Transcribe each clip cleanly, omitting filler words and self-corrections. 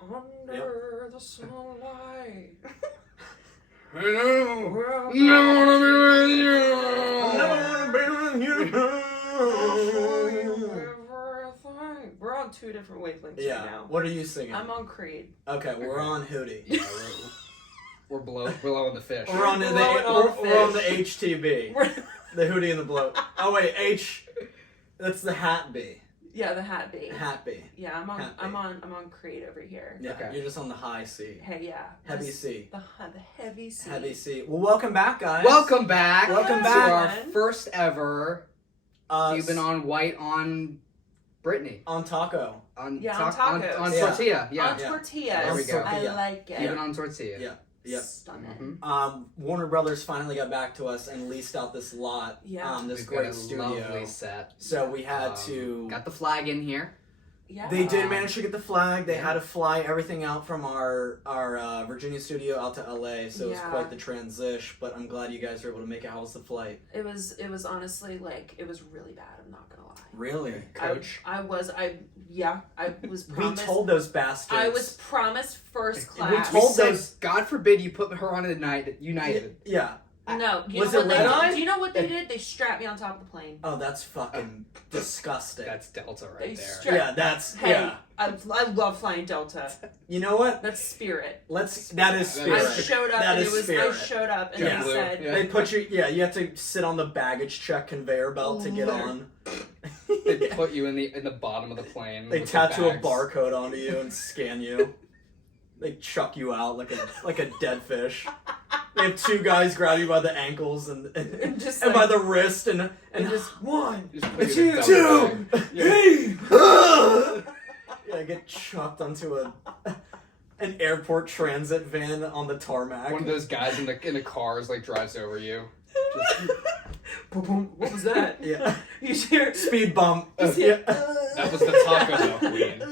Under the sunlight. I don't never wanna be with you. Never wanna be with you. We're on two different wavelengths right now. What are you singing? I'm on Creed. Okay, we're on Hootie. Yeah, we're blowing the fish. We're on the HTB. The Hootie and the Blow. Oh wait, H. That's the Hat B. Yeah, the Hat B. Hat B. Yeah, I'm Hat B. on Creed over here. Yeah, Okay. you're just on the high C. Hey, yeah. Heavy C. The heavy C. Heavy C. Well, welcome back, guys. Welcome back. Welcome to back. our first ever. You've been on White on Brittany. On Taco. On tacos. On Yeah. tortilla. Yeah. On tortillas. There we go. I like it. Even on tortilla. Yeah. Yep. Stunning. Warner Brothers finally got back to us and leased out this lot. Yeah. This We've great got a studio. lovely set. So we had to. Got the flag in here. Yeah. They did manage to get the flag. They Yeah. had to fly everything out from our Virginia studio out to LA, so it was Yeah. quite the transition. But I'm glad you guys were able to make it. How was the flight? It was honestly it was really bad. I'm not gonna lie. Really, Coach. I was we promised. told those bastards. I was promised first We class. told said, those- God forbid you put her on United. Yeah. No. You Was know it what red they eye? did? Do you know what they did? They strapped me on top of the plane. Oh, that's fucking disgusting. That's Delta right They there. strap- Yeah, that's Hey, yeah. I love flying Delta. You know what? That's spirit. That is That spirit. is I showed up That and is I spirit. showed up and Yeah. they said Yeah. They put you. Yeah, you have to sit on the baggage check conveyor belt to get on. They put you in the bottom of the plane. They with the tattoo a bags. barcode onto you and scan you. They chuck you out like a dead fish. They have two guys grab you by the ankles and just by like- the wrist and just one, Just put you in a double two, bag. three. Yeah, I get chucked onto an airport transit van on the tarmac. One of those guys in the cars drives over you. Boom, boom. What was that? Yeah, You hear speed bump. Just Yeah. hear- That was the Taco Bell queen.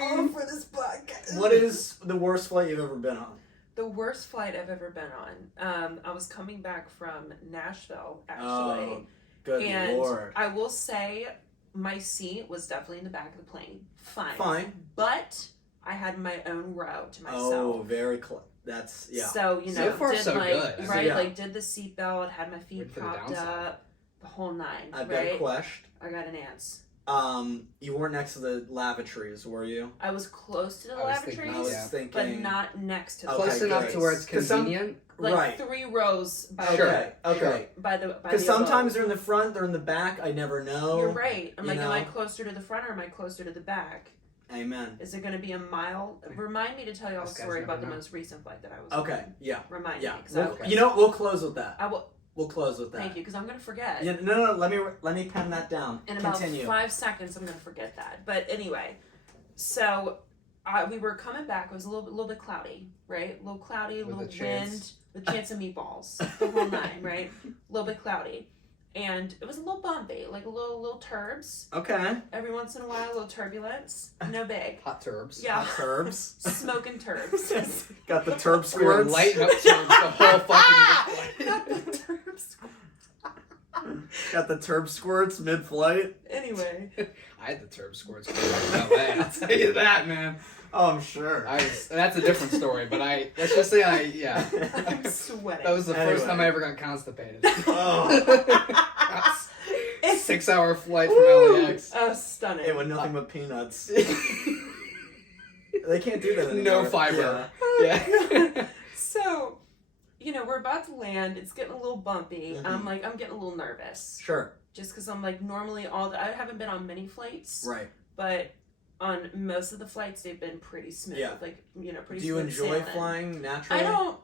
All for this podcast. What is the worst flight you've ever been on? The worst flight I've ever been on? I was coming back from Nashville, actually. Oh, good and lord. I will say my seat was definitely in the back of the plane. Fine. But I had my own row to myself. Oh, very close. That's yeah. So, So far, did so good. good. Right? Yeah. Did the seatbelt, had my feet Wait for the propped downside. up, the whole nine. I've got a right? question. I got an ants. You weren't next to the lavatories, were you? I was close to the I was thinking- I lavatories, was thinking. but not next to the Okay, Close enough good. to where it's 'Cause some- convenient. like right. 3 rows by Okay. Okay. by the Because sometimes they're in the front, they're in the back. I never know. You're right. I'm you like, am I know? closer to the front or am I closer to the back? Amen. Is it going to be a mile? Remind me to tell y'all a Those guys story never about the know. most recent flight that I was Okay. on. Yeah. Remind Yeah. me. 'Cause We'll, Okay. You know what? We'll close with that. I will. We'll close with that. Thank you, because I'm going to forget. Yeah, no. Let me pen that down. In Continue. about 5 seconds, I'm going to forget that. But anyway, so we were coming back. It was a little bit cloudy, right? A little cloudy, a With little a chance. wind, with a chance of meatballs, the whole nine, right? A little bit cloudy. And it was a little bumpy, like a little turbs. Okay. Every once in a while, a little turbulence. No big. Hot turbs. Yeah. Hot turbs. Smoking turbs. Got the turb We were squirts. lighting up turbs the whole fucking Not the turbs. Got the turb squirts mid-flight. Anyway. I had the turb squirts back in LA. I'll tell you that, man. Oh, I'm sure. That's a different story, but let's just say I'm sweating. that was the Anyway. first time I ever got constipated. Oh. 6-hour flight from LAX. Oh, stunning. It was nothing but peanuts. They can't do that anymore. No fiber. Yeah. So, we're about to land. It's getting a little bumpy. Mhm. I'm getting a little nervous. Sure. Just because I'm normally I haven't been on many flights, Right. but on most of the flights, they've been pretty smooth. Yeah. Pretty smooth. Do you enjoy sailing. flying naturally? I don't.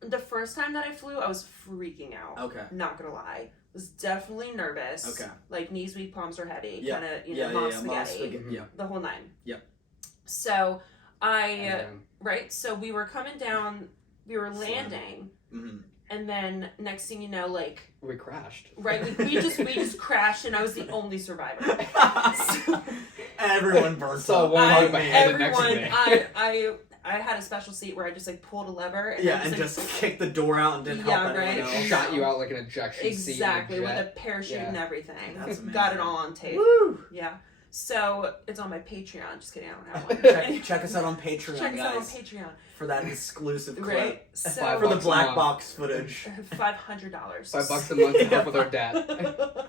The first time that I flew, I was freaking out. Okay. Not gonna lie. Was definitely nervous. Okay. Like knees weak, palms are heavy. Yeah. Kind of, Yeah, mom yeah, spaghetti. mom spaghetti. Yeah. The whole nine. Yep. So And right. So we were coming down. We were landing, Mm-hmm. and then next thing you know, we crashed. right, we just crashed, and I was the only survivor. Everyone burnt So up. one I, of my head next to everyone, me. I had a special seat where I just pulled a lever. And Yeah, I and was, just kicked the door out and didn't Yeah, help anyone right. else. It shot you out like an ejection seat. exactly in with a a jet. parachute Yeah. and everything. That's amazing. Got it all on tape. Woo! Yeah. So it's on my Patreon. Just kidding, I don't have one. Check us out on Patreon, Check us out on guys, Patreon. for that exclusive clip. Right? So $5 For the a black month. box footage. $500. $5 a month to help with our dad.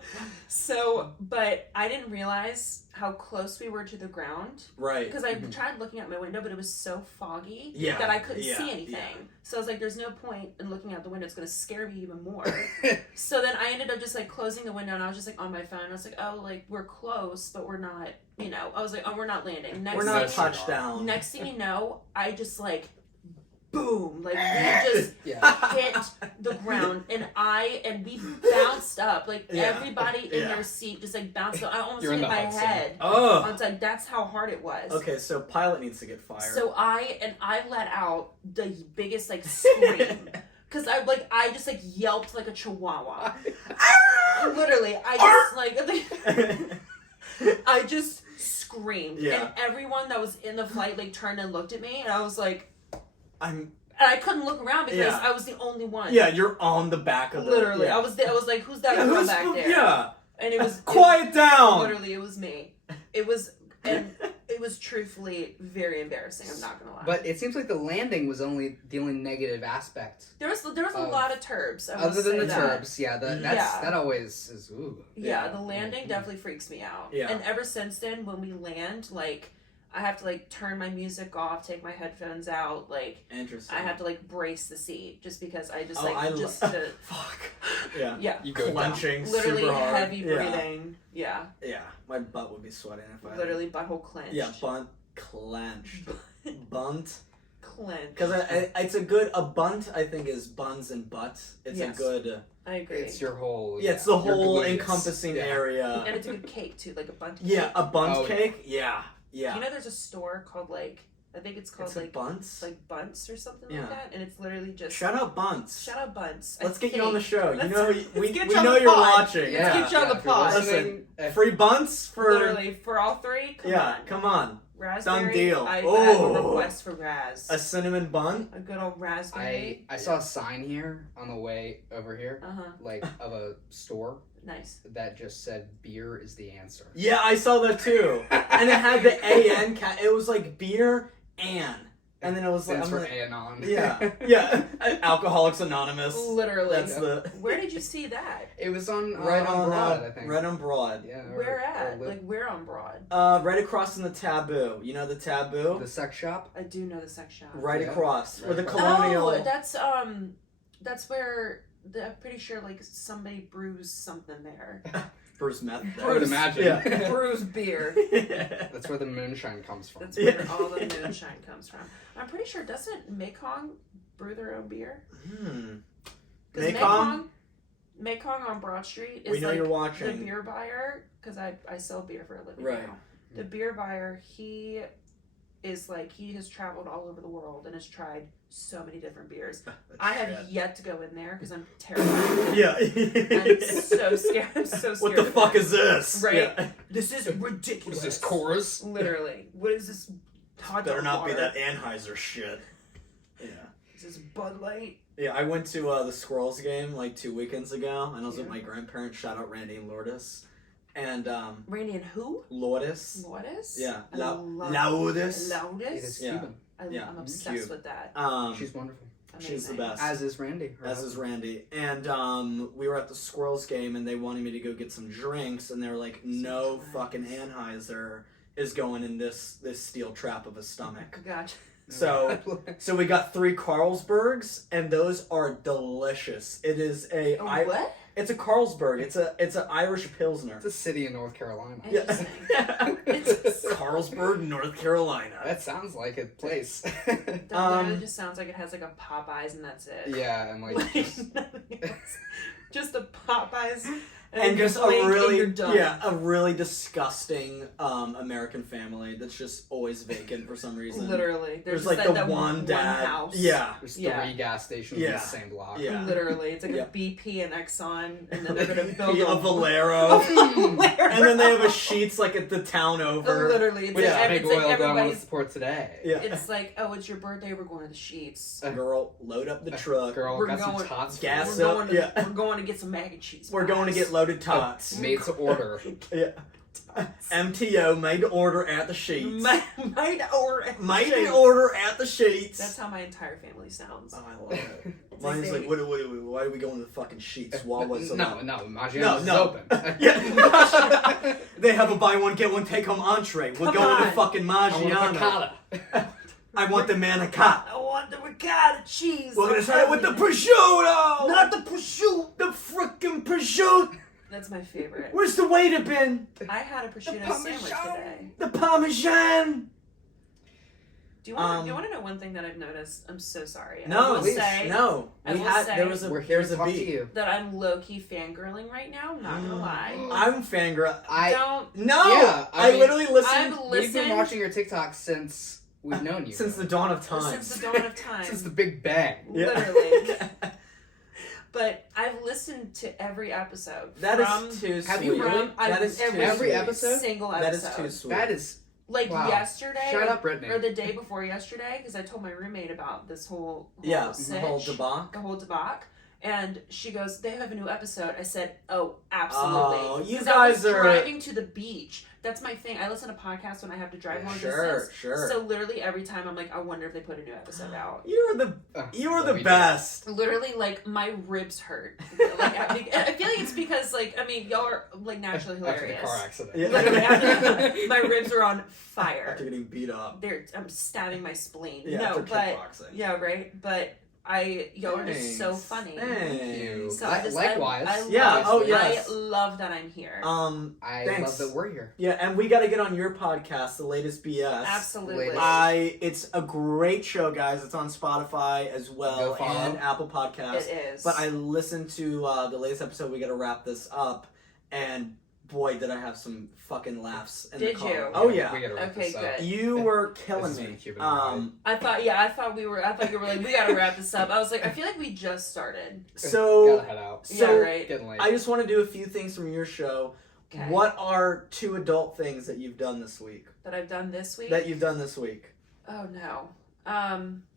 So, but I didn't realize how close we were to the ground Right. because I tried looking out my window, but it was so foggy Yeah, that I couldn't yeah, see anything. yeah. So I was like, "There's no point in looking out the window; it's going to scare me even more." So then I ended up just like closing the window, and I was just like on my phone. I was like, "Oh, like we're close, but we're not." You know, I was like, "Oh, we're not landing." We're not thing, touchdown. Next thing you know, I just like, boom! Like we just Yeah. hit the ground, and we bounced up. Like Yeah. everybody in Yeah. their seat just like bounced up. I almost You're in hit the my Hudson. head. Oh. On side. That's how hard it was. Okay, so pilot needs to get fired. So I let out the biggest like scream because I just like yelped like a chihuahua. Literally, I just screamed, Yeah. and everyone that was in the flight like turned and looked at me, and I was like, I'm. and I couldn't look around because Yeah. I was the only one. Yeah, you're on the back of the. Literally, yeah. I was like, who's that Yeah, girl who's back the- there? Yeah. And it was Quiet down. Literally, it was me. It was, and it was truthfully very embarrassing. I'm not gonna lie. But it seems like the landing was the only negative aspect. there was a lot of turbs. I will Other than say the that. turbs, yeah, Yeah. that always is ooh. Yeah, Yeah. the landing definitely freaks me out. Yeah. And ever since then, when we land, like, I have to like turn my music off, take my headphones out, like, Interesting. I have to like brace the seat just because I just Oh, like I just lo- to Fuck. Yeah. yeah, You go down. Clenching literally super hard. heavy Yeah. breathing. Yeah, Yeah. My butt would be sweating if I. literally butthole clenched. Yeah, bunt clenched. Bunt. Clenched. Because it's a good a bunt. I think is buns and butts. It's Yes. a good. I agree. It's your whole. Yeah, it's the your whole gluteus. encompassing Yeah. area. And it's a good cake too, like a bundt cake. Yeah, a bunt Oh, yeah. cake. Yeah, yeah. You know, there's a store called like I think it's called It's like like bunts. Bunts or something Yeah. like that, and it's literally just Shout out bunts. shout out Bunts. Let's get you on the show. You Let's- know, let's we get we you on know the you're pod. watching. Yeah, Let's get you on the if you're pod. listening, Free bunts for Literally for all three. Come yeah. on. Come on, Raspberry. deal. I have Oh. a request for Raz. a cinnamon bun. A good old raspberry. I saw a sign here on the way over here, Uh huh. like of a store Nice. that just said beer is the answer. Yeah, I saw that too. And it had the AN cat. It was like beer and then it was like Stands I'm for like, Anon. yeah, yeah. Alcoholics Anonymous. Literally. That's the Where did you see that? It was on right on Broad, I think. right on Broad. Yeah. Where at? or Like where on Broad? Right across from the Taboo. You know the Taboo? the sex shop. I do know the sex shop. Right Yeah. across. Right Where the across. colonial. Oh, that's where I'm pretty sure like somebody brews something there. Bruce meth. I would imagine. Yeah. Brews beer. That's where the moonshine comes from. That's where all the moonshine comes from. I'm pretty sure doesn't Mekong brew their own beer? Because Mekong? Mekong on Broad Street is We know like you're the watching. beer buyer. Because I sell beer for a living Right. now. The beer buyer, he is like he has traveled all over the world and has tried so many different beers. I have yet to go in there because I'm terrified. Yeah. I'm so scared. I'm so scared. What the of fuck it. is this? Right. Yeah. This is ridiculous. What is this, chorus? Literally. What is this? Hot Better dog not be water? that Anheuser shit. Yeah. Is this Bud Light? Yeah, I went to the Squirrels game like 2 weekends ago, and I was with Yeah. my grandparents. Shout out Randy and Lourdes. And Randy and who? Lourdes. Lourdes? Yeah. I love Lourdes. It Lourdes? is Yeah. Cuban. Yeah. I'm obsessed Cute. with that. She's wonderful. She's the Amazing. best. As is Randy. her As is husband. Randy. And we were at the Squirrels game, and they wanted me to go get some drinks, and they were like, no drinks. fucking Anheuser is going in this steel trap of a stomach. Gotcha. So we got 3 Carlsbergs, and those are delicious. It is What? it's a Carlsberg. It's an Irish Pilsner. It's a city in North Carolina. Interesting. It's Carlsberg, North Carolina. That sounds like a place. That literally just sounds like it has like a Popeyes and that's it. yeah, and like Like, just, nothing else. Just a Popeyes and just a blink and really you're done. a really disgusting American family that's just always vacant for some reason. Literally. There's just like the that one dad. house. Yeah. there's Yeah. 3 gas stations in Yeah. the same block. Yeah. Literally. It's like Yeah. a BP and Exxon and then they're gonna build a a Valero. Valero. And then they have a Sheets like at the town over. Literally. It's Which like, big it's like oil do I want to everybody's support today? Yeah. it's like, oh, it's your birthday, we're going to the Sheets. Girl, load up the truck. Girl, We're got some going- tots. for Gas you. up. We're going to get some mac and cheese. We're going to pies. get loaded tots. Made to order. Yeah. MTO, made to order at the Sheets. Made to order at the Sheets. That's how my entire family sounds. Oh, I love it. Mine's like, why do we go into the fucking Sheets? Wawa's Maggiano's is open. Yeah. They have a buy one, get one, take home entree. We're going to fucking Maggiano. I want the manicotti. I want the ricotta cheese. We're gonna start with the prosciutto. Not the prosciutto. The frickin' prosciutto. That's my favorite. Where's the waiter been? I had a prosciutto sandwich today. The Parmesan. Do you want to know one thing that I've noticed? I'm so sorry. No, I will say there was a beat. That I'm low-key fangirling right now. Not gonna lie. I'm fangirl. I literally listened. I've listened. We've been watching your TikToks since we've known you. Since the dawn of time. Since the dawn of time. Since the Big Bang. Literally. But I've listened to every episode. That is too sweet. Have you really? That is every episode? Single episode. That is too sweet. That is yesterday. Shut up, Brittany. Or the day before yesterday, because I told my roommate about this whole the whole debacle. And she goes, they have a new episode. I said, oh, absolutely. Oh, you 'Cause guys I was are driving to the beach. That's my thing. I listen to podcasts when I have to drive long distance. Sure. So literally every time I'm like, I wonder if they put a new episode out. You are the best. Literally, like, my ribs hurt. Like, I feel like it's because, like, I mean, y'all are, like, naturally hilarious. After the car accident. Yeah. Literally, my ribs are on fire. After getting beat up. I'm stabbing my spleen. Yeah, no, after but kickboxing. yeah, right. But y'all are just so funny. Thank you. So Likewise. I love that I'm here. I love that we're here. Yeah, and we got to get on your podcast, The Latest BS. Absolutely. It's a great show, guys. It's on Spotify as well and Apple Podcasts. It is. But I listened to the latest episode. We got to wrap this up, and boy, did I have some fucking laughs in the car. Did you? Oh yeah. Okay, good. You were killing me. I thought you were like, we gotta wrap this up. I was like, I feel like we just started. So gotta head out. Yeah, right. Getting late. I just want to do a few things from your show. Okay. What are 2 adult things that you've done this week? That I've done this week? Oh no.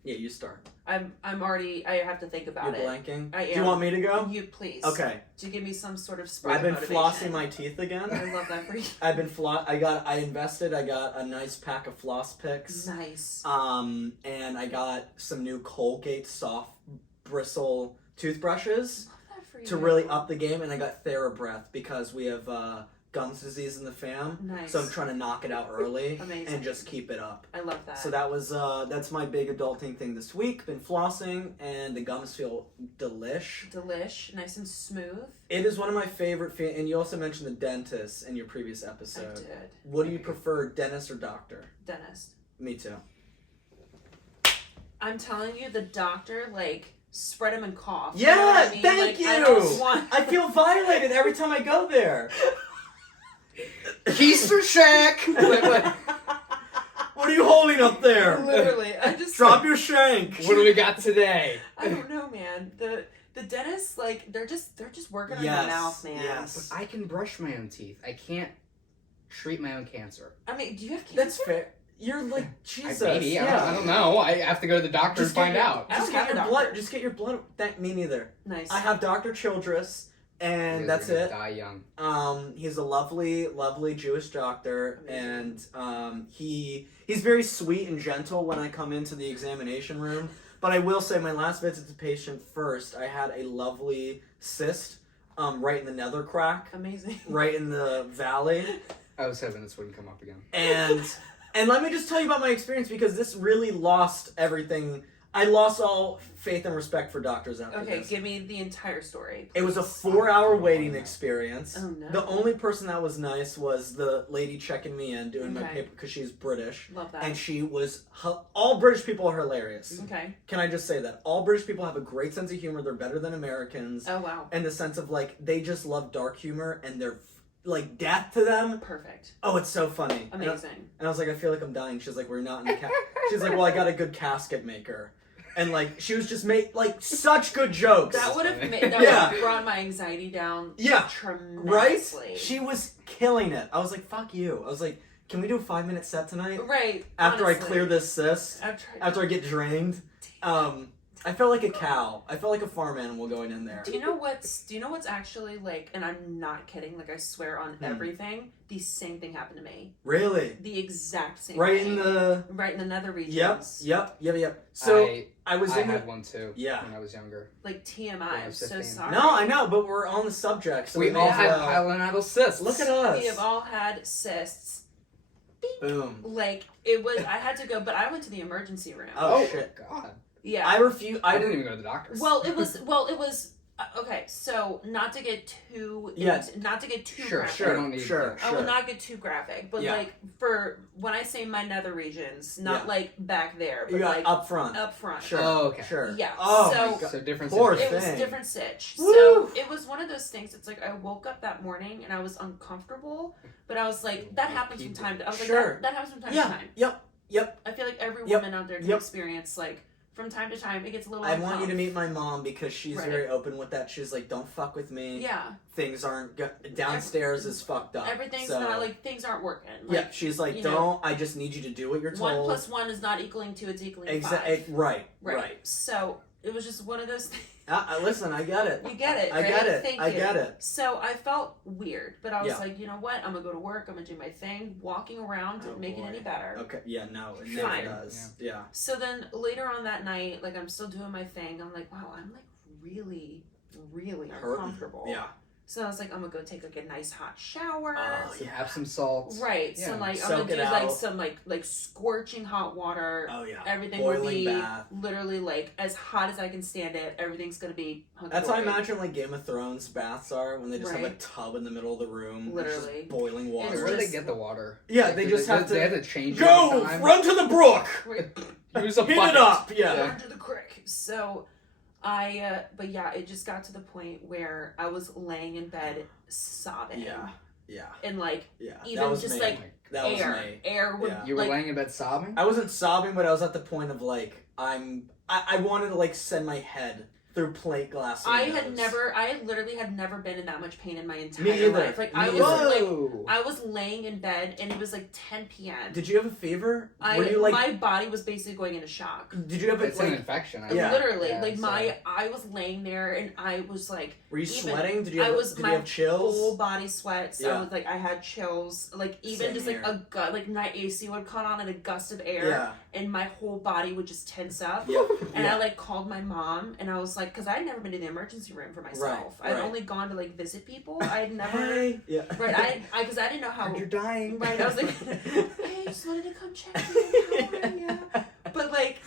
Yeah, you start. I'm already. I have to think about You're it. blanking. I am. Do you want me to go? You please. Okay. To give me some sort of spark. I've been of motivation. flossing my teeth again. I love that for you. I've been I got a nice pack of floss picks. Nice. And I got some new Colgate soft bristle toothbrushes Love that for you. to really up the game, and I got TheraBreath because we have gums disease in the fam. Nice. So I'm trying to knock it out early Amazing. and just keep it up. I love that. So that was that's my big adulting thing this week. Been flossing, and the gums feel delish. Nice and smooth. It is one of my favorite, and you also mentioned the dentist in your previous episode. I did. What do you prefer, dentist or doctor? Dentist. Me too. I'm telling you, the doctor, like, spread him and cough. Yeah, You know what I mean? thank like, you. I don't want... I feel violated every time I go there. Keister Shack! What are you holding up there? Literally, I just Drop your shank. What do we got today? I don't know, man. The dentists, like, they're just working on your mouth, man. Yes. But I can brush my own teeth. I can't treat my own cancer. I mean, do you have cancer? That's fair. You're like Jesus. Maybe. I don't know. I have to go to the doctor and find out. I don't Just get have a your blood. doctor. Just get your blood. Me neither. Nice. I have Dr. Childress, and You that's guys are it. gonna Die young. He's a lovely, lovely Jewish doctor, Amazing. and he's very sweet and gentle when I come into the examination room. But I will say, my last visit to patient first, I had a lovely cyst, right in the nether crack, Amazing. right in the valley, I was hoping this wouldn't come up again. and let me just tell you about my experience, because this really lost everything. I lost all faith and respect for doctors after Okay, this. give me the entire story. It was a please. 4-hour waiting experience. Oh, no. The only person that was nice was the lady checking me in, doing my Okay. paper, because she's British. Love that. And she was, all British people are hilarious. Okay. Can I just say that? All British people have a great sense of humor. They're better than Americans. Oh, wow. In the sense of, like, they just love dark humor, and they're, like, death to them. Perfect. Oh, it's so funny. Amazing. And I was like, I feel like I'm dying. She's like, we're not in the She's like, well, I got a good casket maker. And, like, she was just like, such good jokes. That would have Yeah. brought my anxiety down Yeah. tremendously. Right? She was killing it. I was like, fuck you. I was like, can we do a 5-minute set tonight? Right. After honestly. I clear this cyst, After I get drained. I felt like a cow. I felt like a farm animal going in there. Do you know what's actually like, and I'm not kidding, like I swear on everything, the same thing happened to me. Really? The exact same Right thing. Right in the nether regions. Yep. So I was in had one too. Yeah. When I was younger. Like TMI, I I'm was so 15. sorry. No, I know, but we're on the subject. So We may all as had well- pilonidal cysts. Look at us. We have all had cysts. Boom. Like it was, I had to go, but I went to the emergency room. Oh, Oh, shit. God. Yeah. I refuse. I didn't even go to the doctor's. Well, it was. Okay, so not to get too. Yeah. Not to get too Sure, graphic. sure. I don't need Sure. I will not get too graphic, but Yeah. like for when I say my nether regions, not Yeah. like back there, but You got like up front. up front. Sure. Oh, okay. Sure. Yeah, Oh, so- my God. So different Poor It was thing. different sitch. Woo! So it was one of those things. It's like I woke up that morning and I was uncomfortable, but I was like, that happens from time to. I was like, Sure. that happens from time to Yeah. time. Yep. I feel like every Yep. woman out there can Yep. experience like from time to time it gets a little. I want you to uncomf. meet my mom because she's Right. very open with that. She's like, "Don't fuck with me. Yeah, Things aren't downstairs is fucked up. everything's so, not like things aren't working. Like, yeah, she's like, you "Don't. know, I just need you to do what you're told." 1 + 1 is not equaling 2; it's equaling 5. Exactly. Right. So it was just one of those things. Listen, I get it. You get it. I right? get it. Thank I you. get it. So I felt weird, but I was Yeah. like, you know what? I'm gonna go to work. I'm gonna do my thing. Walking around didn't make it boy. any better. Okay. Yeah. No. It never Fine. does. Yeah. So then later on that night, like I'm still doing my thing. I'm like, wow, I'm like really, really Hurting. uncomfortable. Yeah. So I was like, I'm gonna go take like a nice hot shower. Oh, So have some salt. Right. Yeah. So like I'm Soak gonna do it like out. some like scorching hot water. Oh yeah. Everything will Boiling be bath. literally like as hot as I can stand it. Everything's gonna be hunky That's how I imagine like Game of Thrones baths are when they just have a Right. tub in the middle of the room. It's just Literally. boiling Where water. It's do they just- get the water? Yeah, Like, they do just have They to have to change it go every time? run to the brook. Use a Hit bucket. it up. Yeah. Down to the creek. So but yeah, it just got to the point where I was laying in bed sobbing. Yeah. And like Yeah. Even that was just, me. like, that was air. me. Air would Yeah. You were like laying in bed sobbing? I wasn't sobbing, but I was at the point of like I wanted to like send my head through plate glass. I windows. literally had never been in that much pain in my entire Me either. life. Like I Me was either. like Whoa. I was laying in bed and it was like 10 p.m. Did you have a fever? Were you like? my body was basically going into shock. Did you have a It's an like? infection. Yeah. Literally, Yeah, like so- I was laying there and I was like Were you even- sweating? Did you I have? was- Did my you have chills? full body sweats. Yeah. I was like I had chills. Like even Same just here. like like night AC would cut on and a gust of air Yeah. and my whole body would just tense up. Yep. And yeah. I like called my mom and I was like, because I had never been to the emergency room for myself. Right, I'd right. only gone to like visit people. I had never. Hey. Yeah. Right. Because I didn't know how. Heard you're dying. Right. I was like, hey, just wanted to come check in. How are ya? But like,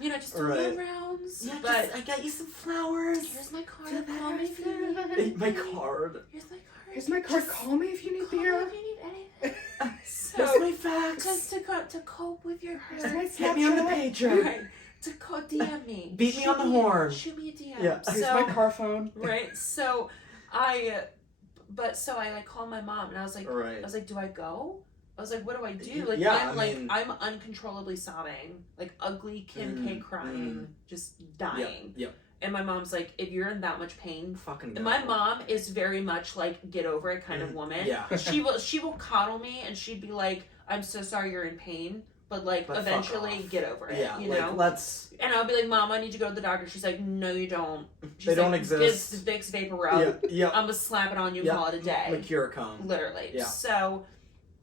you know, just do Right. rounds. Yeah, but I got you some flowers. here's my card. Call me if you need. My card. Here's my card. Here's my card. Call me if you need Call me beer. if you need anything. Here's So my fax. just to cope with your hurt. Here's my Hit me on the pager. Right. To DM me. Beat me Shoot on the horn. Shoot me a DM. Yeah. So, Here's my car phone. right. So I like called my mom and I was like, Right. do I go? I was like, what do I do? Like Yeah, I'm uncontrollably sobbing, like ugly Kim K crying, just dying. Yep. And my mom's like, if you're in that much pain, Fucking. and my mom is very much like get over it kind of woman. Yeah. She will coddle me and she'd be like, I'm so sorry you're in pain, but like But fuck eventually off. get over it. Yeah. You like know? let's. And I'll be like, Mom, I need to go to the doctor. She's like, no, you don't. She's They don't like, exist. It's Vicks Vapor Yeah. Rub. Yeah. I'm gonna slap it on you and Yeah. call it a day. Mercurochrome. Literally. Yeah. So,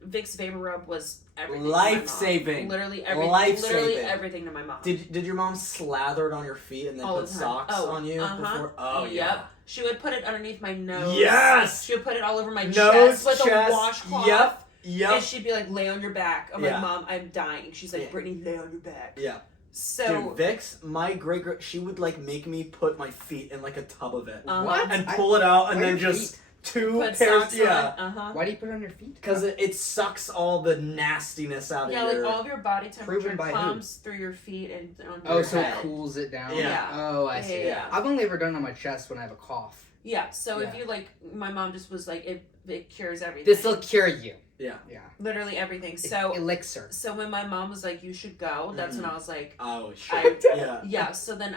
Vicks Vapor Rub was everything. to my Life-saving. mom. Literally everything. Life-saving. Literally everything to my mom. Did your mom slather it on your feet and then All put the time. socks Oh, on you before? Oh Yep. yeah. She would put it underneath my nose. Yes. She would put it all over my Nose, chest with chest. a washcloth. Yep. And Yep. she'd be like, lay on your back. I'm Yeah. like, Mom, I'm dying. She's like, Yeah. Brittany, lay on your back. Yeah. So, Dude, Vicks, my great she would like make me put my feet in like a tub of it uh-huh. and pull it out and Why then your just two Put pairs. socks Yeah. on. Uh-huh. Why do you put it on your feet? Because it sucks all the nastiness out Yeah, of like your. all of your body temperature Proven by who? comes through your feet and onto Oh, your so it head. cools it down? Yeah. Oh, I see. Yeah. I've only ever done it on my chest when I have a cough. Yeah, so if Yeah. you like, my mom just was like, it cures everything. This'll cure you. Yeah. Yeah. Literally everything. So Elixir. so when my mom was like, you should go, that's when I was like, Oh I, shit. Yeah. yeah. So then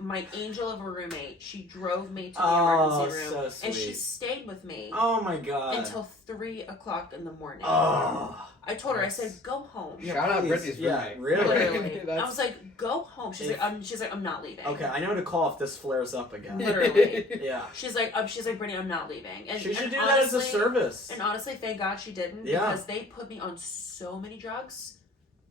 my angel of a roommate, she drove me to the Oh, emergency room, so and she sweet. stayed with me Oh my god. until 3:00 in the morning. Oh. I told her, I said, go home. Yeah, Shout out please. Brittany's Yeah, roommate. really? Literally. I was like, go home. She's If- like, I'm not leaving. Okay, I know to call if this flares up again. Literally. Yeah. She's like, Brittany, I'm not leaving. And She should and do that as a honestly- service. And honestly, thank God she didn't, Yeah. because they put me on so many drugs.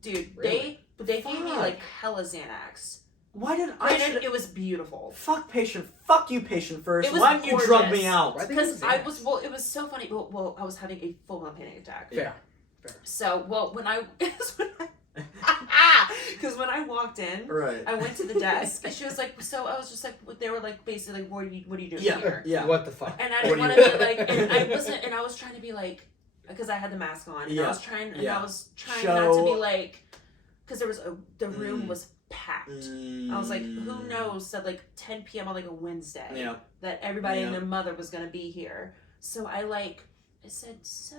Dude, Really? they gave me Fuck. like hella Xanax. Why did I? Granted, it was beautiful. Fuck patient. Fuck you, patient first. It was Why didn't you drug gorgeous. me out? Why- Because I was, well, it was so funny. Well, I was having a full-on panic attack. Fair. So, well, when I because when I walked in, Right. I went to the desk, and she was like, so I was just like, they were like, basically, like, what are you doing Yeah. here? Yeah. What the fuck? And I What didn't do want you- to be like, and I wasn't, and I was trying to be like, because I had the mask on, and Yeah. I was trying, Yeah. not to Show- be like, because the room Mm. was packed. I was like, who knows at like 10 p.m. on like a Wednesday Yeah. that everybody and Yeah. their mother was gonna be here. So I said, so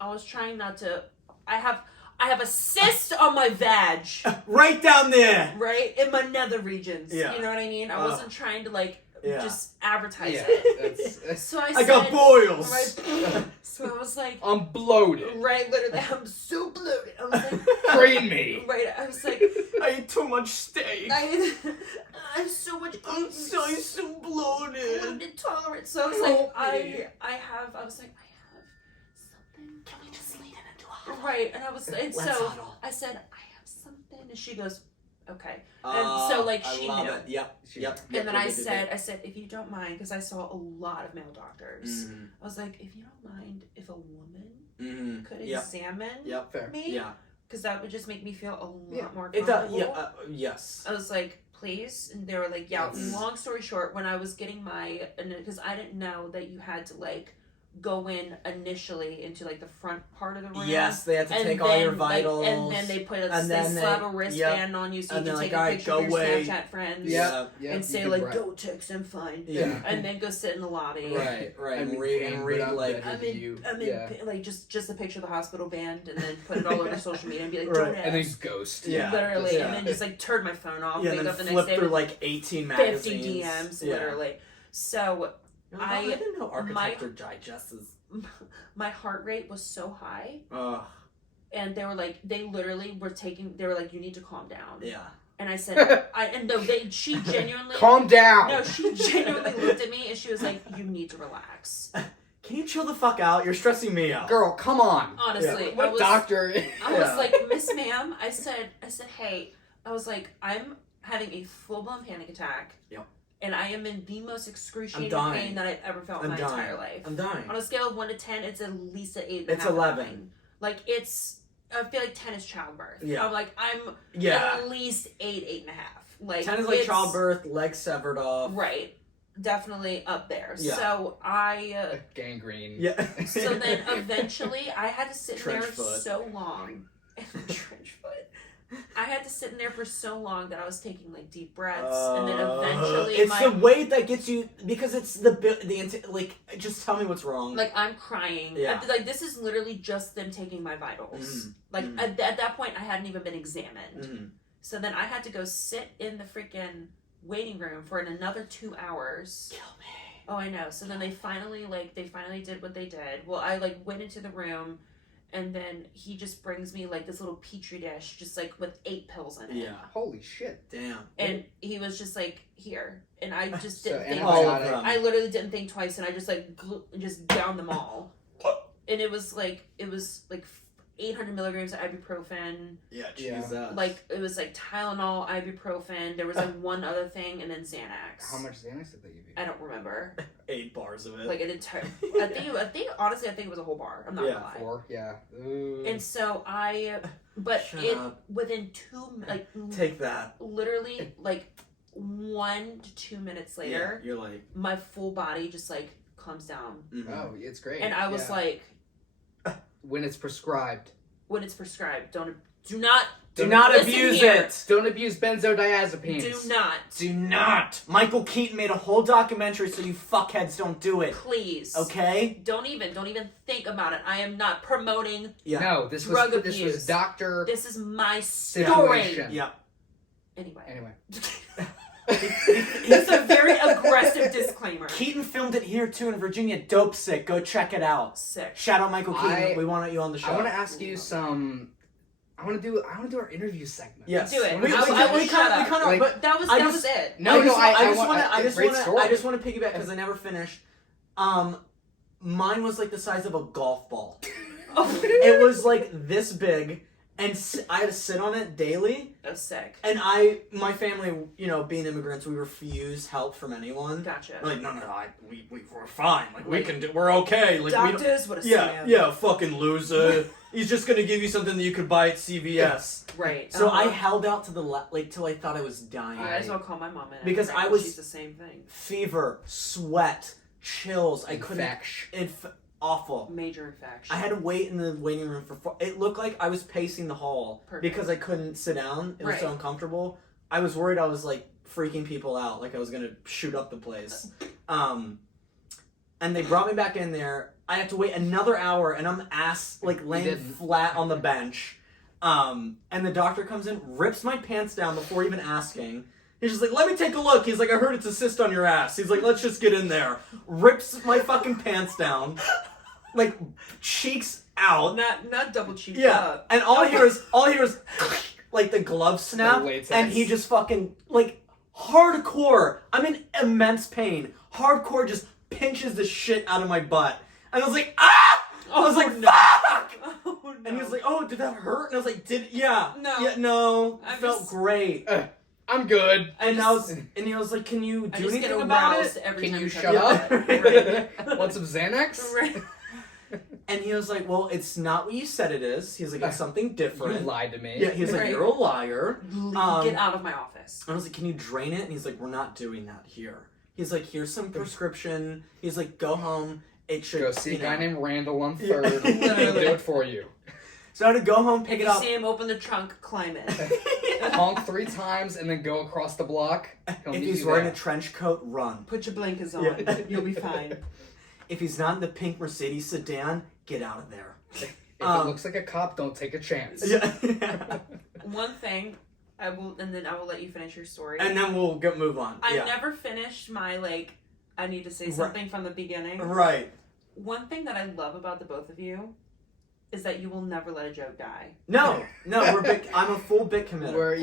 I was trying not to. I have a cyst on my vag, Right down there. right in my nether regions. Yeah. You know what I mean? I wasn't trying to like Yeah. just advertise Yeah, it. that's, So I I said, got boils. Right, so I was like, I'm bloated. right, literally, I'm so bloated. I was like, Train me. right, I was like, I ate too much steak. I have so much. I'm so bloated. gluten intolerant. So I was Help like, me. I have something. Can we just lead it into a huddle? Right, and I was, and Let's so huddle. I said, I have something, and she goes, okay. And so, like, I she love knew. it. Yep. Yep. And then I said, if you don't mind, because I saw a lot of male doctors. Mm-hmm. I was like, if you don't mind, if a woman Mm-hmm. could Yep. examine Yep. Fair. me, Yeah. because that would just make me feel a lot more It comfortable. does. Yeah. Yes. I was like, please, and they were like, yeah. That's- Long story short, when I was getting my, because I didn't know that you had to like go in initially into like the front part of the room. Yes, they have to And take then, all your like, vitals. and then they put and they then slap they- a wristband on you so you and can they're take like, a "Alright, picture go of your away." Snapchat friends. Yeah. And say you like, can rap. go text, I'm fine. Yeah. And then go sit in the lobby. Right. Right. And And be read. pained And read without like. that. I'm in Yeah. like just a picture of the hospital band, and then put it all over social media and be like, Right. don't And then ask. ghost. Yeah. Literally, Yeah. and then just like turn my phone off, Yeah. wake And up the then next flip day through with like 18 50 magazines. DMs, Yeah. literally. So I didn't know Architecture Digest is. my heart rate was so high, Ugh. and they were like, they literally were taking. They were like, you need to calm down. Yeah. And I said, she genuinely. Calm down. No, she genuinely looked at me and she was like, you need to relax. Can you chill the fuck out? You're stressing me out. Girl, come on. Honestly, What I was, doctor? I was Yeah. like, Miss Ma'am, I said, hey, I was like, I'm having a full-blown panic attack. Yep. And I am in the most excruciating I'm dying. pain that I've ever felt in I'm my dying. entire life. I'm dying. On a scale of 1 to 10, it's at least an 8. It's 11. Like, I feel like 10 is childbirth. Yeah. I'm like, I'm Yeah. at least 8, 8.5. Like, 10 is like it's- childbirth, legs severed off. Right. Definitely up there. Yeah. So Gangrene. Yeah. so then eventually I had to sit in there Trench foot. so long. Trench foot. I had to sit in there for so long that I was taking like deep breaths, and then eventually it's the weight that gets you because it's like. Just tell me what's wrong. like I'm crying. Yeah. Like this is literally just them taking my vitals. Mhm. Like Mhm. at that point, I hadn't even been examined. Mhm. So then I had to go sit in the freaking waiting room for another 2 hours. Kill me. Oh, I know. So then they finally did what they did. Well, I like went into the room, and then he just brings me like this little petri dish, just like with 8 pills in it. Yeah. Holy shit. Damn. And he was just like, here, and I just So didn't think. All of antibiotic. them. I literally didn't think twice, and I just like just downed them all. And it was like 800 milligrams of ibuprofen. Yeah. Yeah. Jesus. Like it was like Tylenol, ibuprofen. There was like one other thing, and then Xanax. How much Xanax did they give you? I don't remember. 8 bars of it. Like an entire. I think honestly, I think it was a whole bar. I'm not Yeah. gonna lie. 4? Yeah. Ooh. And so but Shut it up. within Take that. literally like 1 to 2 minutes Yeah. later, You're like. my full body just like comes down, Mhm. Oh, it's great. and I was Yeah. like, when it's prescribed. when it's prescribed, do not Do not listen abuse here. it. Don't abuse benzodiazepines. Do not, Do not. Michael Keaton made a whole documentary, so you fuckheads don't do it. please. Okay. Don't even think about it. I am not promoting. Yeah. No, this Drug was this abuse. was doctor This is my story. situation. Yeah. Anyway. Anyway. That's a very aggressive disclaimer. Keaton filmed it here too in Virginia. Dope sick. Go check it out. Sick. Shout out Michael Keaton. We want you on the show. I want to ask you some. I want to do our interview segment. Yes. Do it. We I will shut up. kind of. Like, But That was it. I just want to piggyback because I never finished. Mine was like the size of a golf ball. Oh. It was like this big, and I had to sit on it daily. That was sick. And my family, being immigrants, we refuse help from anyone. Gotcha. We're like, no, we're fine. Like we can do, we're okay. Like Doctors would have yeah, fucking loser. He's just gonna give you something that you could buy at CVS. Right. So I held out to the till I thought I was dying. I might as well call my mom in. Because I was she's the same thing. Fever, sweat, chills. I couldn't. Awful. Major infection. I had to wait in the waiting room for. It looked like I was pacing the hall because I couldn't sit down. It was so uncomfortable. I was worried I was like freaking people out, like I was gonna shoot up the place. And they brought me back in there. I had to wait another hour, and I'm laying flat on the bench. And the doctor comes in, rips my pants down before even asking. He's just like, let me take a look. He's like, I heard it's a cyst on your ass. He's like, let's just get in there. Rips my fucking pants down. Like, cheeks out. Not double cheeks up. And all I hear is like the glove snap. And he just fucking, like, hardcore. I'm in immense pain. Hardcore just pinches the shit out of my butt. And I was like, ah! I was like, fuck! Oh, no. And he was like, oh, did that hurt? And I was like, No. Yeah, no. It felt great. I'm good. And he was like, can you do anything about it? Can you shut up? Want some Xanax? Right. And he was like, well, it's not what you said it is. He's like, it's something different. You lied to me. Yeah, he was like, you're a liar. Get out of my office. I was like, can you drain it? And he's like, we're not doing that here. He's like, here's some prescription. He's like, go home. It should go see a guy named Randall on 3rd. He'll do it for you. So I had to go home, pick it up. You see him open the trunk, climb it. Honk 3 times and then go across the block. If he's wearing a trench coat, run. Put your blinkers on. You'll be fine. If he's not in the pink Mercedes sedan, get out of there. If it looks like a cop, don't take a chance. Yeah. One thing, I will let you finish your story. And then we'll move on. I never finished my, I need to say something from the beginning. Right. One thing that I love about the both of you is that you will never let a joke die. No, we're big. I'm a full bit committer.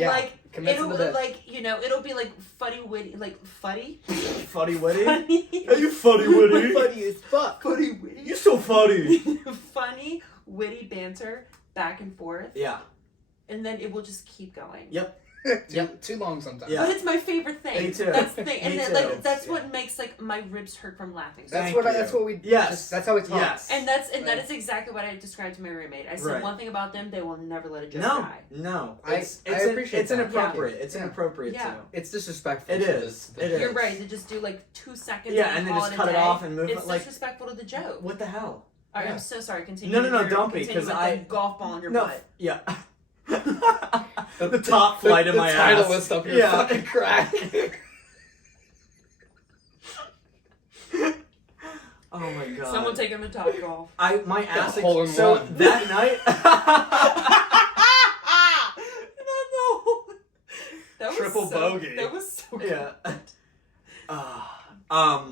It'll it'll be funny witty, fuddy. Funny witty? Funny. Are you funny witty? Funny as fuck. Funny witty. You so funny. Funny, witty banter back and forth. Yeah. And then it will just keep going. Yep. Too long sometimes. Yeah. But it's my favorite thing. Me too. That's the thing. And Me then, too. that's what makes my ribs hurt from laughing. So That's what we. Yes. That's how we talk. Yes. And that is exactly what I described to my roommate. I said one thing about them: they will never let a joke die. No. I appreciate it's that. inappropriate. It's inappropriate Yeah. too. It's disrespectful. It is. It is. You're right. They just do 2 seconds. Yeah, and then just cut it off and move. It's disrespectful to the joke. What the hell? All right, I'm so sorry. Continue. No, don't be, because I golf ball in your butt. Yeah. The top flight of my ass. The title list up your fucking crack. Oh my god. Someone take him to Top Golf. My ass. Hole in so one. that night. No. That was Triple bogey. That was so good. Yeah.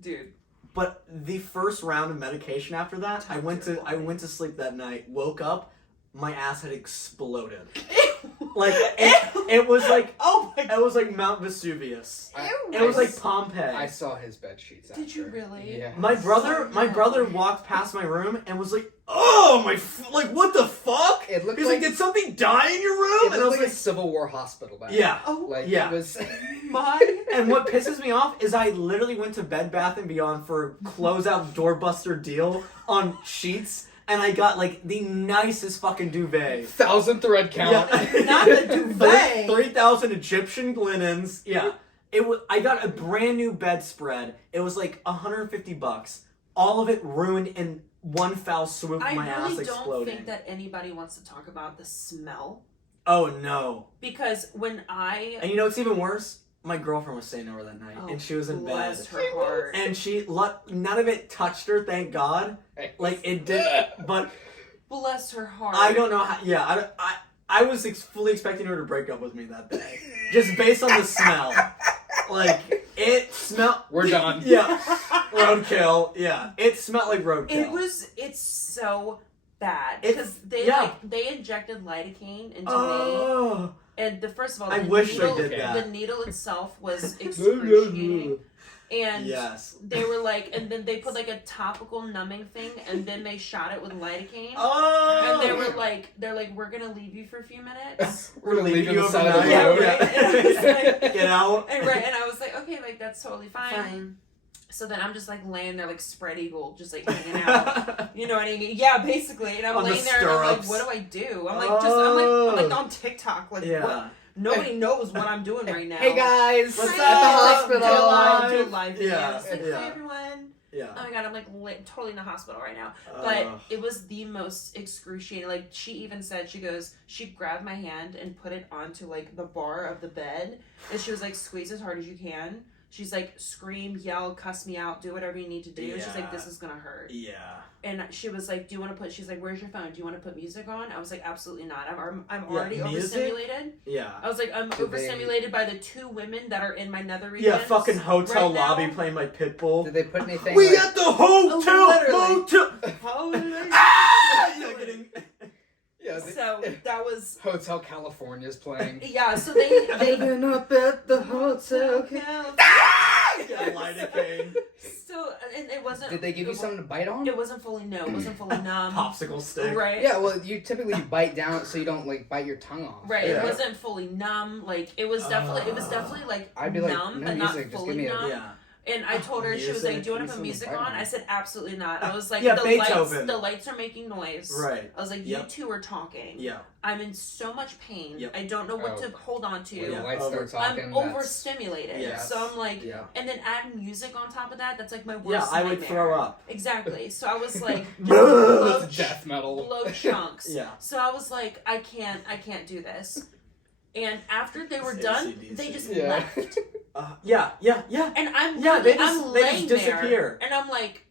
Dude. But the first round of medication after that, I went to sleep that night. Woke up, my ass had exploded. It was like it was like Mount Vesuvius. It was like Pompeii. I saw his bed sheets. Did you really? Yeah. My brother walked past my room and was like, "Oh what the fuck?" It looked He's like, "Did something die in your room?" It looked like a Civil War hospital back then. "Yeah." It was. And what pisses me off is I literally went to Bed Bath & Beyond for a closeout doorbuster deal on sheets, and I got the nicest fucking duvet. 1,000 thread count. Yeah. Not the duvet. 3,000 Egyptian linens. Yeah. I got a brand new bedspread. It was $150. All of it ruined in one foul swoop. My ass exploding. I really don't think that anybody wants to talk about the smell. Oh no. Because and you know what's even worse? My girlfriend was staying over that night, and she was in bed. Bless her heart. And none of it touched her, thank God. It did, but bless her heart. I don't know how. Yeah, I was fully expecting her to break up with me that day, just based on the smell. Like, it smelled... We're done. Yeah. Roadkill. Yeah. It smelled like roadkill. It's so bad. It's- Because they, yeah. they injected lidocaine into me. Oh. And first of all, I the wish needle, they did that. The needle itself was excruciating. And Yes. they were like, and then they put like a topical numbing thing, and then they shot it with lidocaine. Oh. And they were like, we're gonna leave you for a few minutes. We're gonna leave you on the side of the overnight. Yeah, road. right. And I was like, Get out. and I was like, okay, like that's totally fine. So then I'm just like laying there like spread eagle, just like hanging out. You know what I mean? Yeah, basically. And I'm On the laying there and I'm like, stirrups. what do I do? I'm like, I'm like on TikTok, like Yeah. what? Nobody knows what I'm doing right now. Hey guys, What's at the up? hospital. Do a live video. Yeah, It's like, yeah. hi everyone. Yeah. Oh my god, I'm like totally in the hospital right now. But Ugh. it was the most excruciating. Like she even said, she grabbed my hand and put it onto like the bar of the bed, and she was like, squeeze as hard as you can. She's like, scream, yell, cuss me out, do whatever you need to do. Yeah. She's like, this is gonna hurt. Yeah. And she was like, do you want to put? She's like, where's your phone? Do you want to put music on? I was like, absolutely not. I'm already music? overstimulated. Yeah. I was like, I'm Did overstimulated by the 2 women that are in my nether regions. Yeah, fucking hotel right now. lobby playing my Pitbull. Did they put anything? We like, at the hotel Literally. motel. How did I- Ah! Yeah, getting... yeah, So that was Hotel California's playing. yeah. So they Living up at the hotel. Yeah, lidocaine. so and it wasn't. Did they give you something to bite on? It wasn't fully It wasn't fully numb. Popsicle stick. Right. Yeah, well, you typically bite down so you don't like bite your tongue off. Right. Yeah. It wasn't fully numb. Like it was definitely like I'd be like, numb, no but music, not just fully give me a- numb. Yeah. And I told her, she was like, Music, "Do you want to give put me music something to on?" bite on. I said, "Absolutely not." I was like, Yeah, the Beethoven. lights are making noise." Right. I was like, Yep. "You two are talking. Yeah. I'm in so much pain. Yep. I don't know what Oh. to hold on to. When the lights Over- start talking, I'm that's- overstimulated. Yes. So I'm like, Yeah. and then add music on top of that. That's like my worst. Yeah, I would nightmare. throw up. Exactly. So I was like, Blow That's death metal. blow chunks. Yeah. So I was like, I can't do this. And after they were It's done, AC/DC. they just Yeah. left. Yeah. And I'm Yeah, they I'm just- they just laying disappear. there, and I'm like,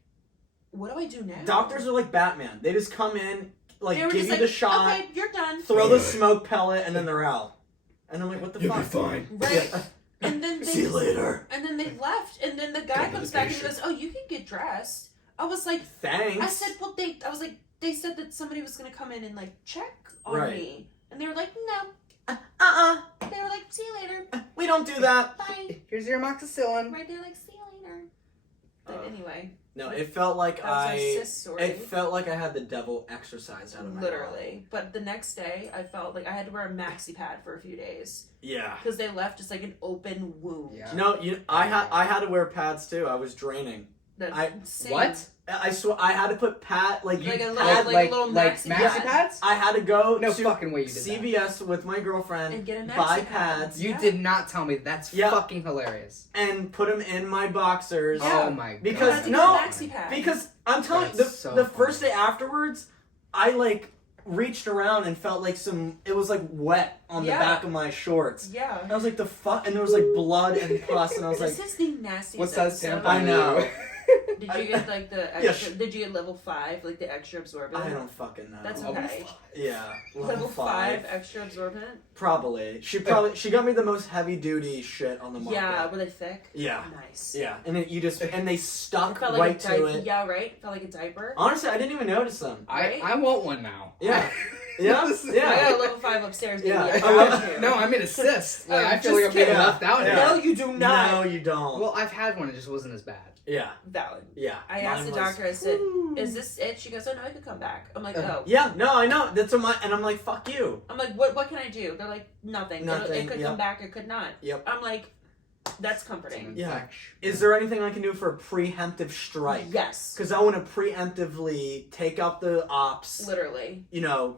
what do I do now? Doctors are like Batman. They just come in, like, They were give just you like, the shot, okay, you're done. throw the smoke pellet, and then they're out. And I'm like, what the You'll fuck? be fine. Right. Yeah. And then they See you just- later. And then they left, and then the guy Go to comes the back and he patient. goes, "Oh, you can get dressed." I was like, Thanks. I said, well, they said that somebody was gonna come in and like check on Right. me, and they were like, no. They were like, see you later, We don't do that. bye. Here's your amoxicillin. Right there, like, see you later. But anyway, No, it felt like that was our cis story. It felt like I had the devil exorcised out of my Literally. But the next day, I felt like I had to wear a maxi pad for a few days Yeah. because they left just like an open wound. Yeah. No, I had to wear pads too. I was draining. The I- same- What? I swear I had to put Like a little, pad, like a little maxi pad. pads? I had to go No to fucking way you did CVS with my girlfriend, And get a maxi buy pad. pads, that. You Yeah. did not tell me. That's Yeah. fucking hilarious. and put them in my boxers. Yeah. Oh my god. Because- I had to no, get a maxi pad. Because I'm telling you, That's the, so the first funny. day afterwards, I like reached around and felt like it was like wet on the Yeah. back of my shorts. Yeah. And I was like, the fuck, and there was like blood and pus, and I was like, This is the nastiest. What size episode. tampon? I know. Did you get like the Yeah, extra? Did you get level 5, like the extra absorbent? I don't fucking know. That's Level okay. Yeah, Level 5 extra absorbent. Probably. She got me the most heavy duty shit on the market. Yeah, were they thick? Yeah. Nice. Yeah, and then they It stuck felt like right a to diaper. it. Yeah, right. Felt like a diaper. Honestly, I didn't even notice them. I want one now. Yeah. Yeah. I Yeah. got a level 5 upstairs. Baby. Yeah. I I love- got you. No, I'm in a cyst. Like, Oh, I feel like I'm just getting kidding. left out Yeah. here. No, you do not. No, you don't. Well, I've had one. It just wasn't as bad. Yeah. Valid. Yeah. I asked Mine the was- doctor. I said, "Is this it?" She goes, "Oh no, I could come back." I'm like, "Oh." Yeah. No, I know. That's what and I'm like, fuck you. I'm like, "What can I do?" They're like, "Nothing. Nothing, It could yep. come back. It could not." Yep. I'm like, "That's comforting." Yeah. Is there anything I can do for a preemptive strike? Yes. Because I want to preemptively take out the ops. Literally,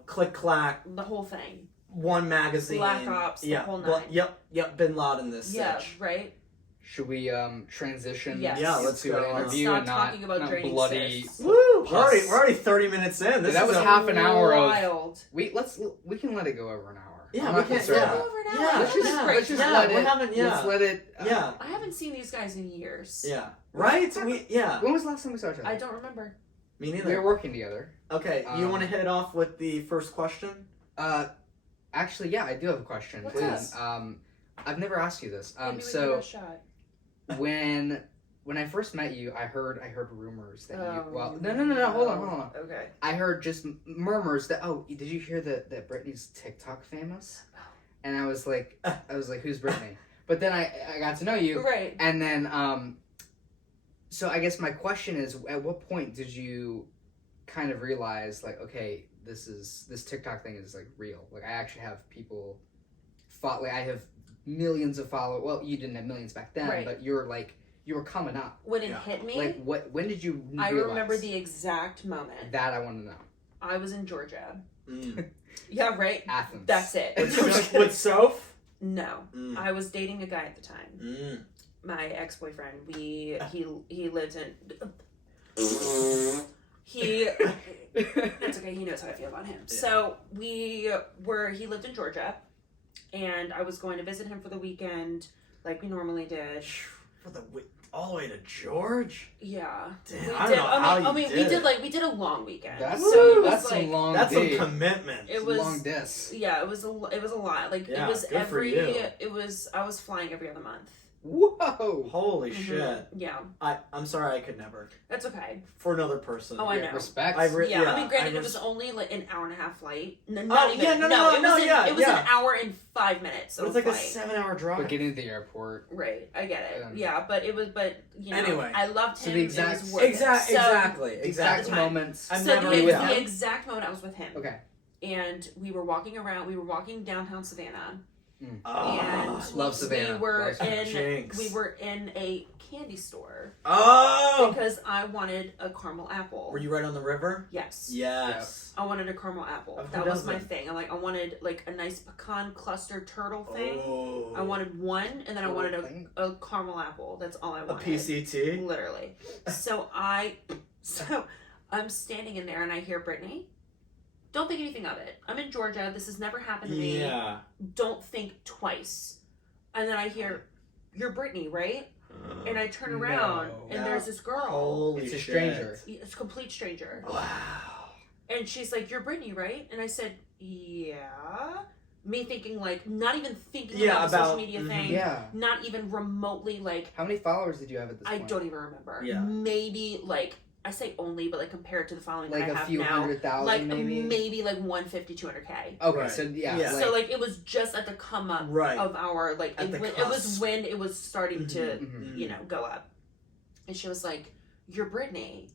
Click clack, the whole thing. one magazine. Black Ops, the Yeah. whole Bla- nine. Yep. Bin Laden. This. Yeah. Sitch. Right. Should we transition Yes. Yeah, let's to go an on. interview Stop and not, talking about not draining bloody? cysts. Woo! We're already 30 minutes in. This That is was a- half an hour of. Wild. We can let it go over an hour. Yeah, I'm we not can- concerned yeah. about it. Over now. Yeah, Let's just, yeah, let's just yeah, let we it. haven't- yeah. Let's let it. Yeah. I haven't seen these guys in years. Yeah. Right? Yeah. When was the last time we saw each other? I don't remember. Me neither. We were working together. Okay, you want to hit it off with the first question? Actually, yeah, I do have a question. What's Please. up? I've never asked you this. Maybe we So give it a shot. when I first met you, I heard rumors that you. Well, Oh, no. Hold on. Okay. I heard just murmurs that. Oh, did you hear that Britney's TikTok famous? And I was like, who's Britney? But then I got to know you, Right. and then so I guess my question is, at what point did you kind of realize, like, okay, this TikTok thing is like real? Like, I actually have people, like, I have millions of followers. Well, you didn't have millions back then, Right. but you were coming up. When it hit me, Like, when did you I realize? remember the exact moment. That I want to know. I was in Georgia. Mm. Yeah, right. Athens. That's it. With Soph? No, Mm. I was dating a guy at the time. Mm. My ex-boyfriend. He lived in. He. It's okay. He knows how I feel about him. Yeah. So he lived in Georgia, and I was going to visit him for the weekend, like we normally did. All the way to George? Yeah. Damn, We I don't did. know how you we did did it. we did a long weekend. That's so it was that's like some long. That's some D. commitment. it Some was long dis. yeah, it was a lot. Like Yeah, it was good for you. I was flying every other month. Whoa. Holy Mhm. shit. Yeah, I'm sorry I could never. that's okay. For another person. Oh, I know. Respect. I Yeah, I mean, granted, I it was only like an hour and a half flight. No, Oh, not even. yeah, no, it was yeah, it was yeah. an hour and 5 minutes. But Of it's like flight. a 7-hour drive. But getting to the airport. Right, I get it. Yeah. Yeah, but you know, Anyway. I loved him. So the exact- it was worth it. So, exactly. Exact time. moments. I'm So never the, with the him. exact moment I was with him. Okay. And we were walking around. We were walking downtown Savannah. Oh, And love Savannah. We were Love Savannah. Jinx. we were in a candy store oh! because I wanted a caramel apple. Were you right on the river? Yes. Yes. I wanted a caramel apple. Who That was doesn't? my thing. I wanted like a nice pecan cluster turtle thing. Oh. I wanted one, and then I wanted Thing. a caramel apple. That's all I a wanted. PCT. Literally. So I'm standing in there and I hear Brittany. Don't think anything of it. I'm in Georgia. This has never happened to me. Yeah. Don't think twice. And then I hear, "You're Brittany, right?" And I turn around No. and there's this girl. Holy It's a shit. stranger. It's a complete stranger. Wow. And she's like, "You're Brittany, right?" And I said, "Yeah." Me thinking like, not even thinking Yeah, about the social about- media mhm. thing. Yeah. Not even remotely like, How many followers did you have at this I point? don't even remember. Yeah. Maybe like, I say only, but like compared to the following Like that I a have few now. 100,000 Like maybe? like 150, 200K. Okay, Right. so yeah. Yeah. So like it was just at the come up Right. of our like At the it was cusp. when it was starting to Mhm. you know go up, and she was like, "You're Brittany."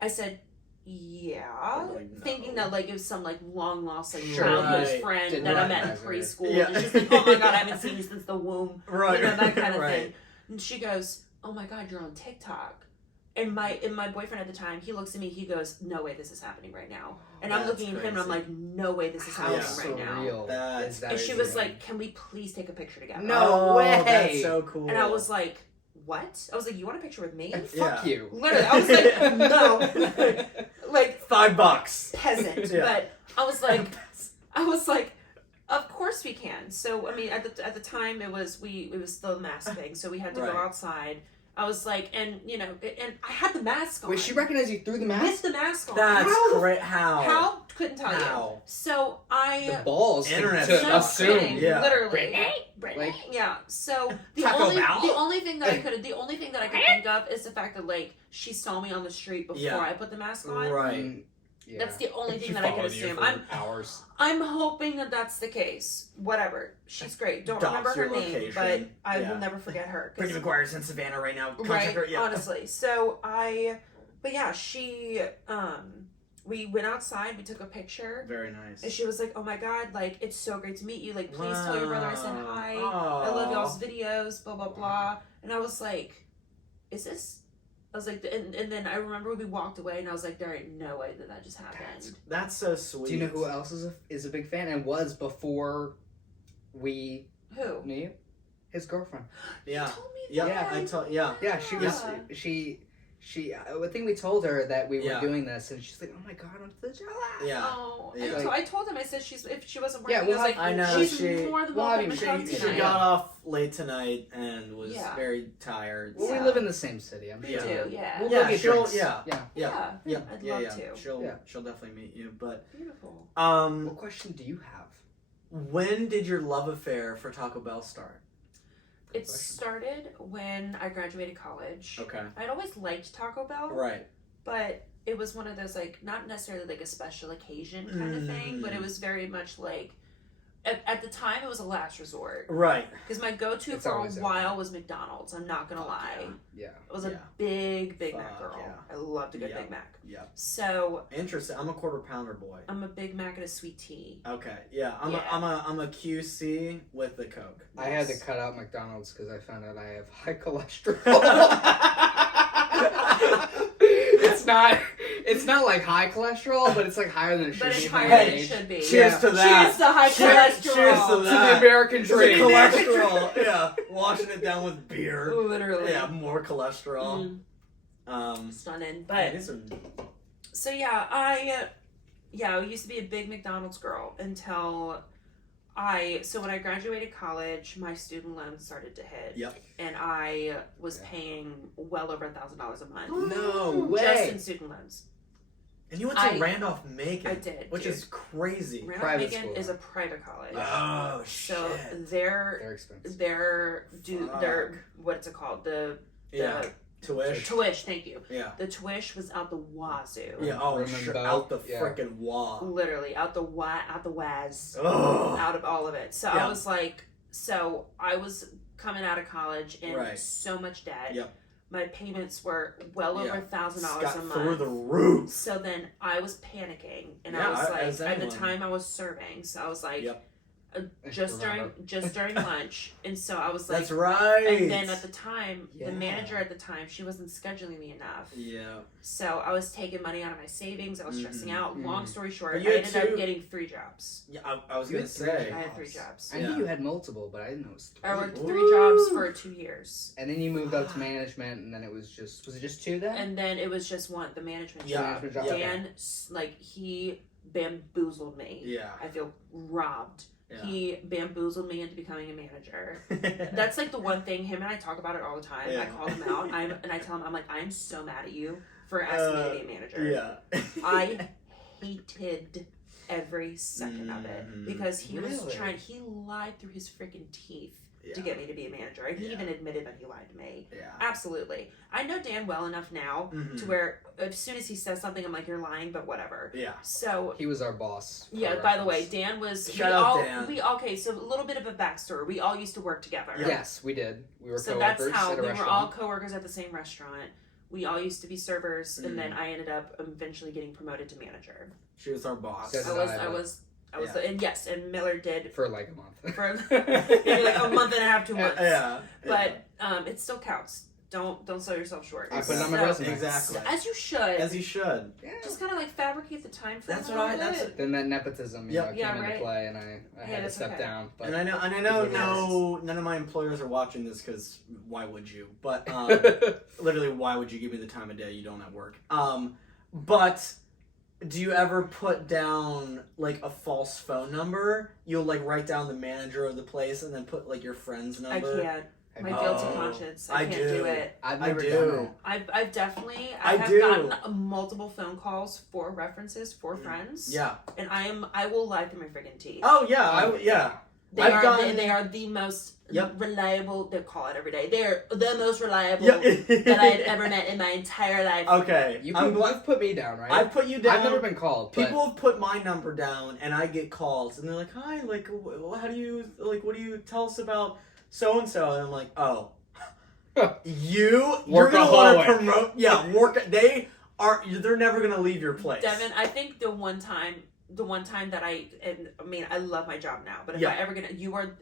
I said, "Yeah," Like, no. thinking that like it was some like long lost like Sure. childhood Right. friend Didn't that I met in recognize her. preschool. Yeah. And she's like, "Oh my god, I haven't seen you since the womb," Right. you know, that kind of right. thing. And she goes, "Oh my god, you're on TikTok." And my boyfriend at the time, he looks at me, he goes, "No way this is happening right now." And I'm That's looking at him and I'm crazy. like, "No way this is How happening Yeah. right now." surreal That's is that? And she was crazy. like, "Can we please take a picture together?" No Oh, way. That's so cool. And I was like, "What?" I was like, "You want a picture with me?" Fuck you. Literally, I was like, "No." Like $5. peasant. Yeah. But I was like, "Of course we can." So I mean, at the time it was still the mask thing, so we had to Right. go outside. I was like, and you know, and I had the mask on. Wait, she recognized you through the mask? with the mask on. That's how? great. How? How? Couldn't tell you. How? So I. The balls Internet to No assume. kidding, yeah. literally. Like- Yeah. So the Taco only Bell? the only thing that I could think of is the fact that like she saw me on the street before Yeah. I put the mask on. Right. Yeah. That's the only She thing that I could followed you assume. for I'm hours. hoping that that's the case. Whatever. She's great. Don't Dox remember her your name, location. but I Yeah. will never forget her. 'Cause- Brittany McGuire's in Savannah right now. Contact right. her. Yeah. Honestly. So but yeah, she we went outside. We took a picture. Very nice. And she was like, "Oh my god, like it's so great to meet you. Like, please tell your brother I said hi. Wow. I love y'all's videos, blah blah blah." And I was like, "Is this?" I was like, and then I remember we walked away, and I was like, "There ain't no way that just happened." That's so sweet. Do you know who else is a big fan and was before we Who? knew you? His girlfriend. Yeah. You told me Yeah. that. I told. Yeah. Yeah, she was. Yeah. She. I think we told her that we were Yeah. doing this, and she's like, "Oh my god, I'm so jealous." Yeah. Oh, Yeah. I told him. I said if she wasn't Yeah, working, we'll I was like, I know, she's she- more than we'll have welcome you- to come She tonight. got off late tonight and was Yeah. very tired. Well, Yeah. we live in the same city. I'm We sure. do, yeah. We'll Yeah, go get she'll- drinks. yeah. Yeah. Yeah. Yeah, Yeah. I'd Yeah. love Yeah. to. She'll definitely meet you. But Beautiful. What question do you have? when did your love affair for Taco Bell start? Good It question. started when I graduated college. Okay. I'd always liked Taco Bell, Right. but it was one of those, like, not necessarily like a special occasion kind of thing, but it was very much like, at the time, it was a last resort. Right. Because my go-to It's for a always while was McDonald's. I'm not gonna lie. Yeah. I was a Yeah. big Mac Fuck, girl. yeah. I loved a good Yeah. Big Mac. Yeah. So Interesting. I'm a quarter pounder boy. I'm a Big Mac and a sweet tea. Okay. Yeah. I'm Yeah. I'm a QC with the Coke. I had to Yes. cut out McDonald's because I found out I have high cholesterol. It's not like high cholesterol, but it's like higher than it should But be. it's for my higher than it age. should be. Cheers Yeah. to that. Cheers to high Cheers cholesterol. to To the that. American It's the dream. cholesterol. Yeah. Washing it down with beer. Literally. Yeah. More cholesterol. Stunning. Yeah, But these are- so yeah, I used to be a big McDonald's girl until when I graduated college, my student loans started to hit. Yep. And I was Yeah. paying well over $1,000 a month. No Just way. in student loans. And you went to I- Randolph-Macon. I did, Which dude. is crazy. Randolph Private Macon school. is a private college. Oh So shit. they're They're expensive. they're what's it called? The Yeah. Tuition. tuish, thank you. Yeah. The tuish was out the wazoo. Yeah. Oh, Room and sure. boat. Out the Yeah. frickin' wall. Literally out the waz. Oh. Out of all of it. So Yeah. I was like, I was coming out of college in Right. so much debt. Yep. My payments were well over Yeah. $1,000 Got a month. through the roof. So then I was panicking, and Yeah, I was as like, at the anyone. time I was serving, so I was like, Yep. just Remember. during lunch, and so I was like, That's right. and then at the time, Yeah. the manager at the time, she wasn't scheduling me enough. Yeah. So I was taking money out of my savings. I was stressing out. Long story short, But I you had ended up two- getting 3 jobs. Yeah. I was You gonna had three say. I had 3 jobs. I knew you had multiple, but I didn't know it was three. I worked Ooh. 3 jobs for 2 years, And then you moved up to management, and then was it just two then? and then it was just one, the management Yeah. job. Management job. Dan, he bamboozled me. Yeah. I feel robbed. Yeah. He bamboozled me into becoming a manager. That's like the one thing him and I talk about it all the time. Yeah. I call him out, and I tell him, I'm like, I'm so mad at you for asking me to be a manager. Yeah. I hated every second of it Mhm. because he Really? he lied through his freaking teeth to Yeah. get me to be a manager, and he Yeah. even admitted that he lied to me. Yeah. Absolutely. I know Dan well enough now Mhm. to where as soon as he says something, I'm like, you're lying, but whatever. Yeah. So He was our boss. for yeah, by the way, reference. Dan was Shout out Dan. okay, so a little bit of a backstory. We all used to work together. Yeah. Yes, we did. We were So coworkers that's how at a we restaurant. were all coworkers at the same restaurant. We all used to be servers, and Mm. then I ended up eventually getting promoted to manager. She was our boss. Says- I was, Yeah. and yes, and Miller did for like a month. for maybe like a month and a half, 2 months. Yeah. But it still counts. Don't sell yourself short. I put it on my So- resume. Exactly. As you should. As you should. Yeah. Just kind of like fabricate the time for That's a what I- little that's- bit. Then that nepotism, you Yep. know, came Yeah, into right. play, and I Yeah, had to that's step okay. down. But And I know It's what it none of my employers are watching this because why would you? But literally, why would you give me the time of day you don't at work? But do you ever put down like a false phone number? You'll like write down the manager of the place and then put like your friend's I number. can't. My Oh, guilty conscience. I can't do it. I've I never do. done I've definitely I have do. gotten multiple phone calls for references for friends. Yeah. And I will lie through my friggin' teeth. Oh yeah. that. Yeah. They I've are gotten- they are the most Yep. reliable. They call it every day. They're the most reliable Yeah. that I had ever met in my entire life. Okay. You I'm glad. you've put me down, right? I put you down. I've never been called. But People have put my number down, and I get calls, and they're like, "Hi, like, how do you like? What do you tell us about so and so?" And I'm like, "Oh, you're gonna want to Workaholic. promote? Yeah, work. They are. They're never gonna leave your place." Devin, I think the one time that I love my job now, but if Yeah. I ever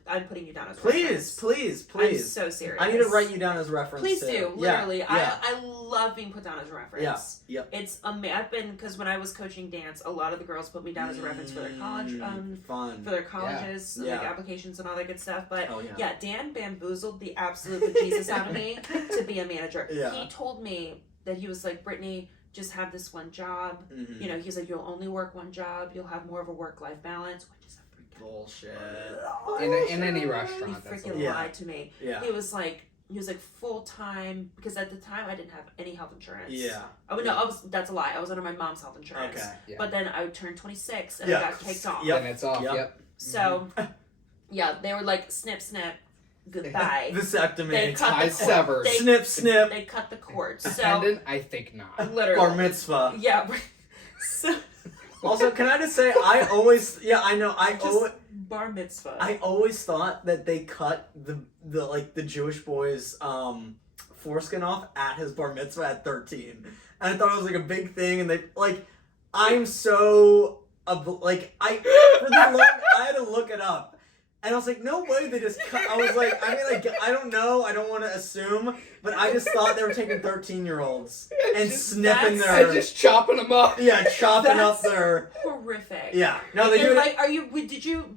I'm putting you down as Please, reference. please, I'm please. so serious. I need to write you down as reference. Please too. do, Yeah, literally. Yeah. I love being put down as a reference. Yeah, yep. It's I've been because when I was coaching dance, a lot of the girls put me down as a reference for their college, Fun. for their colleges, Yeah. like applications and all that good stuff. But Oh yeah. yeah, Dan bamboozled the absolute bejesus out of me to be a manager. Yeah. He told me that he was like, Brittany, just have this one job. Mhm. You know, he's like, you'll only work one job. You'll have more of a work-life balance, which is a freaking Bullshit. in any He restaurant, that's freaking a Yeah. lied to me. Yeah. He was like full time because at the time I didn't have any health insurance. Yeah. Oh no, that's a lie. I was under my mom's health insurance. Okay. Yeah. But then I turned 26 and Yeah. I got kicked off. Yep. And it's off. Yep. Yep. So yeah, they were like snip snip. goodbye. Vasectomy. They cut Ties the cord. severed. They, Snip, snip. they cut the cord. So Dependent? I think not. literally, Bar mitzvah. yeah. So Also, can I just say, I always, I know, just bar mitzvah. I always thought that they cut the Jewish boy's foreskin off at his bar mitzvah at 13, and I thought it was like a big thing. And they I'm so I had to look it up, and I was like, no way they just cut. I was like, I don't know, I don't want to assume, but I just thought they were taking 13-year-olds and snipping that's- And just chopping them up. chopping up That's their horrific. no they And, do it. like,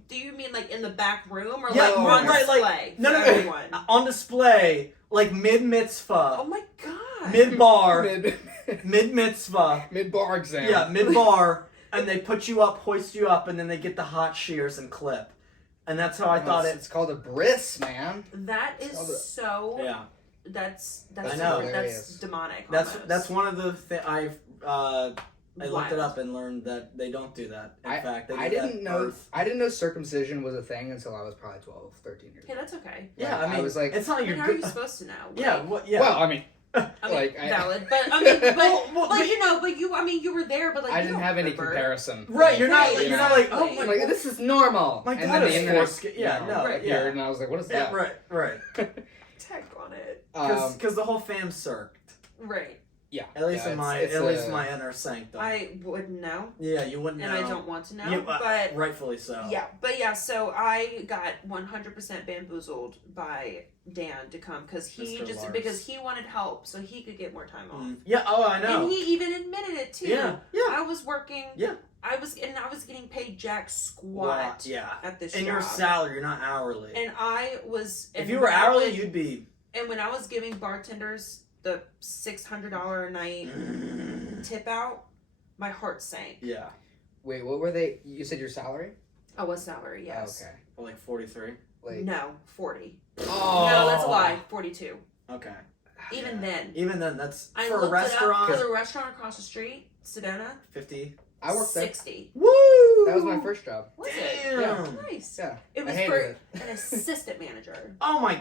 do you mean like in the back room or Yeah, like on right, display like- for no, everyone? On display, like mid mitzvah, Oh my god. mid bar, Mid mid mitzvah, bar exam. yeah, mid bar, and they put you up, hoist you up, and then they get the hot shears and clip, and that's how I thought It's called a bris, man. That is It's so. Yeah, That's I know. that's Hilarious. demonic. that's one of the I looked it Wild. up and learned that they don't do that. In fact, they do I that didn't know. birth. I didn't know circumcision was a thing until I was probably 12, 13 years Hey, old. that's okay. Yeah, Like, I mean, was like, it's not I like mean, you're how are you good. supposed to know? Yeah, Like, what? Yeah. well, I mean, I mean, like, valid, but I mean, but, Well, but you know, but you were there, but like I you didn't don't have any remember. comparison. Right, you're not. Right, You're not like, oh exactly. my, I'm like, this is normal. My and God, then the it's internet, foreskin. Yeah, you know, no, right, appeared, yeah. and I was like, what is yeah, that? right. Tech on it. Because the whole fam circed. Right. Yeah. At least yeah, in my it's at least a- my inner sanctum. I wouldn't know, Yeah, you wouldn't know. and I don't want to know, You- but. rightfully so. Yeah, but yeah, so I got 100% bamboozled by Dan to come because Mr. Lars. because he wanted help so he could get more time off. Yeah. Oh, I know. And he even admitted it too. Yeah. Yeah. I was working. Yeah. I was getting paid jack squat Wow, yeah. at this And job. your salary, you're not hourly. And I was. if and you were when I hourly, would- you'd be. And when I was giving bartenders the $600 a night tip out, my heart sank. Yeah. Wait, what were they? You said your salary? Oh, what salary? Yes. Okay. Like 43. Like, No, 40. oh. No, that's a lie. 42. Okay. Even then. Even then, that's I for a looked it up restaurant. for the restaurant across the street, Sedona. 50. I worked there. 60. Woo! That was my first job. Was Damn. it? Yeah. Nice. Yeah. It I was hated for it. an assistant manager. Oh my.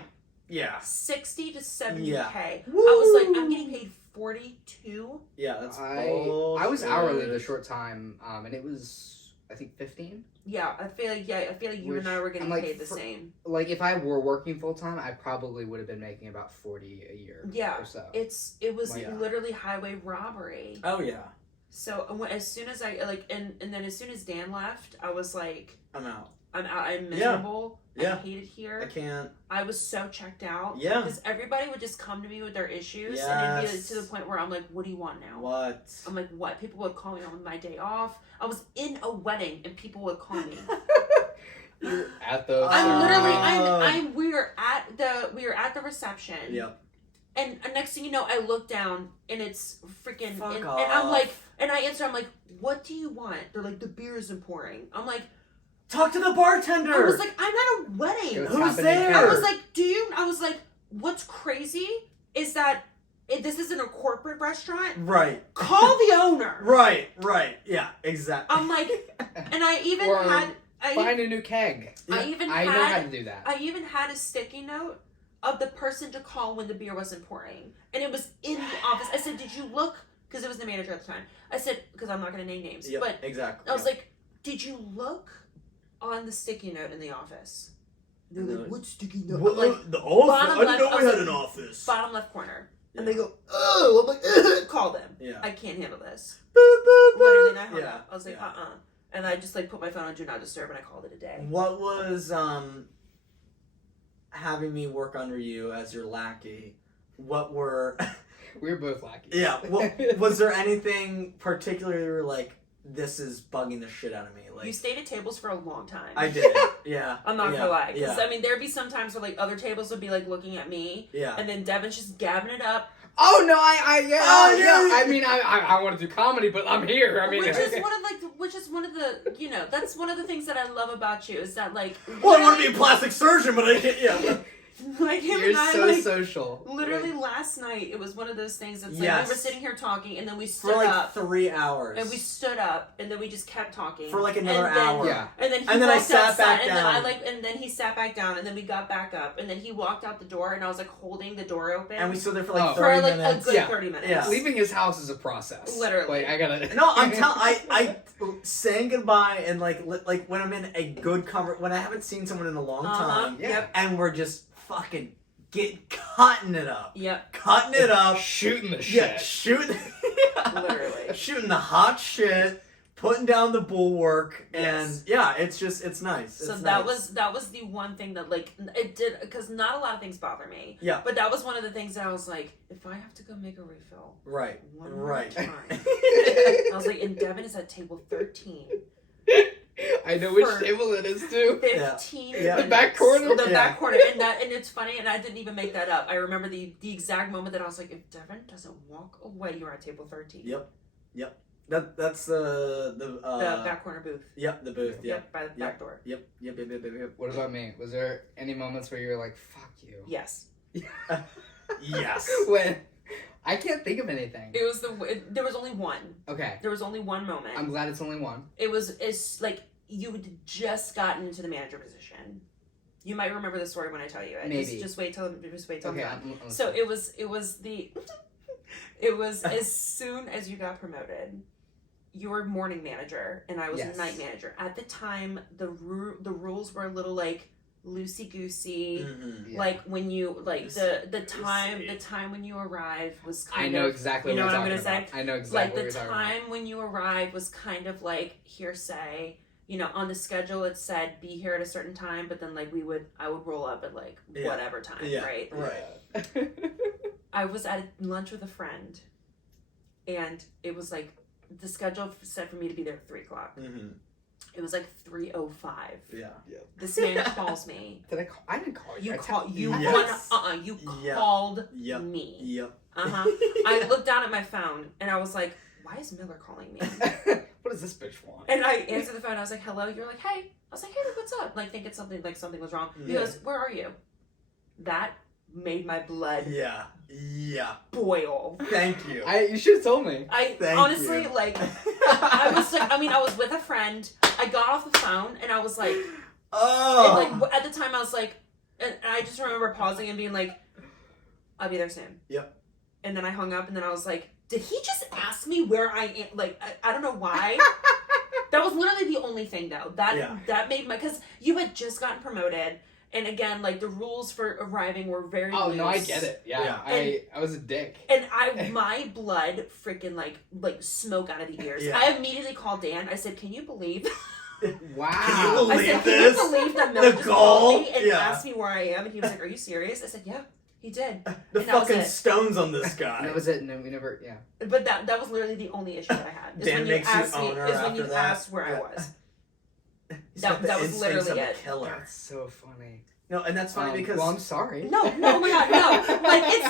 Yeah. 60 to 70K. Yeah. I was like, I'm getting paid 42. Yeah, that's I bullshit. was hourly the short time, and it was, I think, 15. Yeah, I feel like you Which, and I were getting I'm like, paid the for- same. Like, if I were working full time, I probably would have been making about 40 a year. Yeah. Or so. It was Yeah. literally highway robbery. Oh yeah. So as soon as I and then as soon as Dan left, I was like, I'm out. I'm out. I'm miserable. Yeah. I hate it here. I can't. I was so checked out. Yeah. Because everybody would just come to me with their issues, and it'd be Yes. to the point where I'm like, "What do you want now?" What? I'm like, "What?" People would call me on my day off. I was in a wedding, and people would call me. You're at the. I'm literally. Oh. We were at the reception. Yep. And next thing you know, I look down, and it's freaking. Fuck and off. I'm like, and I answer. I'm like, "What do you want?" They're like, "The beer isn't pouring." I'm like, Talk to the bartender. I was like, I'm at a wedding. What's Who's happening there? I here? was like, I was like, what's crazy is that this isn't a corporate restaurant. Right. Call the owner. Right. Yeah. Exactly. I'm like, and I even Or had, Find a new keg. I even I know had, how to do that. I even had a sticky note of the person to call when the beer wasn't pouring, and it was in the office. I said, did you look? Because it was the manager at the time. I said, because I'm not going to name names, Yep, but exactly. I was like, did you look on the sticky note in the office? They're like, what sticky note? I'm like, the office? bottom left, I was like, office. bottom left corner. And Yeah. they go, oh, I'm like, call them. Yeah. I can't handle this. Boop, boop, boop. Literally, and I hung Yeah. up. I was like, Yeah. And I just like put my phone on Do Not Disturb and I called it a day. What was having me work under you as your lackey? What were We were both lacking. yeah? What, was there anything particularly you were like, this is bugging the shit out of me? Like You stayed at tables for a long time. I did. Yeah. I'm not yeah, gonna lie. Because, Yeah. I mean, there'd be some times where like other tables would be like looking at me. Yeah. And then Devin's just gabbing it up. Oh no, yeah. Oh, yeah. I mean, I want to do comedy, but I'm here. I mean, which is one of the that's one of the things that I love about you is that like Well, I want to be a plastic surgeon, but I can't. Yeah. Like him You're and I, so like, social. literally Like, last night, it was one of those things that's like, Yes. we were sitting here talking, and then we For stood like up, 3 hours. and we stood up, and then we just kept talking. For like another and then, hour. yeah. And then he And then I walked sat outside, back and down. and then he sat back down, and then we got back up, and then he walked out the door, and I was like holding the door open. And we stood there for like Oh. 30 for like minutes. a good Yeah. 30 minutes. Yeah. leaving his house is a process. Literally. Like, I gotta. No, I'm telling. I saying goodbye and like when I'm in a good when I haven't seen someone in a long time, Yeah. Yep. and we're just fucking cutting it up, Yep. cutting it up, Shooting the shit. yeah, shooting, Literally. shooting the hot shit, putting down the bulwark, and Yes. yeah, it's nice. So It's that nice. was the one thing that like it did, because not a lot of things bother me. Yeah. But that was one of the things that I was like, if I have to go make a refill right, one more right. time, I was like, and Devin is at table 13. I know which For- table it is too. 15 Yeah. minutes. The back corner? The Yeah. back corner. And it's funny, and I didn't even make that up. I remember the exact moment that I was like, if Devin doesn't walk away, you're at table 13. Yep. That's the The back corner booth. Yep, the booth. Yep. Yep, by the back door. Yep. What about me? Was there any moments where you were like, "Fuck you"? Yes. Yes. When I can't think of anything. It was there was only one. Okay, There was only one moment. I'm glad it's only one. It's like you had just gotten into the manager position. You might remember the story when I tell you it. Maybe. Just wait till I'm Okay, done. I'm So it was the it was as soon as you got promoted, you were morning manager and I was Yes. night manager. At the time, the rules were a little like loosey goosey. Mhm. Yeah. Like when you like Loosey-goosey. the time when you arrived was I kind know of exactly you know what what you're I'm talking gonna about. I know like exactly the what you're talking about. time when you arrived was kind of like hearsay. You know, on the schedule it said be here at a certain time, but then like I would roll up at like Yeah. whatever time, Yeah. right? Right. I was at lunch with a friend, and it was like the schedule said for me to be there at 3:00. Mhm. It was like 3:05. Yeah. This man calls me. Did I call? I didn't call you. You I call you Yes. you Yeah. called Yep. me. Yep. Uh-huh. I looked down at my phone and I was like, why is Miller calling me? What does this bitch want? And I answered the phone. I was like, hello. You're like, hey. I was like, hey, what's up? Like, thinking something was wrong. He Yeah. goes, where are you? That made my blood Yeah. Yeah. boil. Thank you. You should have told me. I Thank honestly, you. like, I was like, I mean, I was with a friend. I got off the phone and I was like, Oh. and like, at the time I was like, and I just remember pausing and being like, I'll be there soon. Yep. And then I hung up and then I was like, did he just ask me where I am? Like, I don't know why. That was literally the only thing though. That made my, because you had just gotten promoted. And again, like the rules for arriving were very Oh loose. no, I get it. Yeah, Yeah. I was a dick. And my blood freaking like smoke out of the ears. Yeah. I immediately called Dan. I said, can you believe? Wow. Can you I believe said, this? can you believe that Miller The just called me goal? and Yeah. asked me where I am? And he was like, are you serious? I said, yeah, he did. The And that was fucking it. stones on this And guy. that was it. And then we never. Yeah. But that was literally the only issue that I had. Is Dan when you makes you asked me, owner is when after you that. asked where Yeah. I was. He's that- got the that was instincts literally of a it. killer. That's so funny. No, and that's funny because Well, I'm sorry. No, oh my god, no. Like it's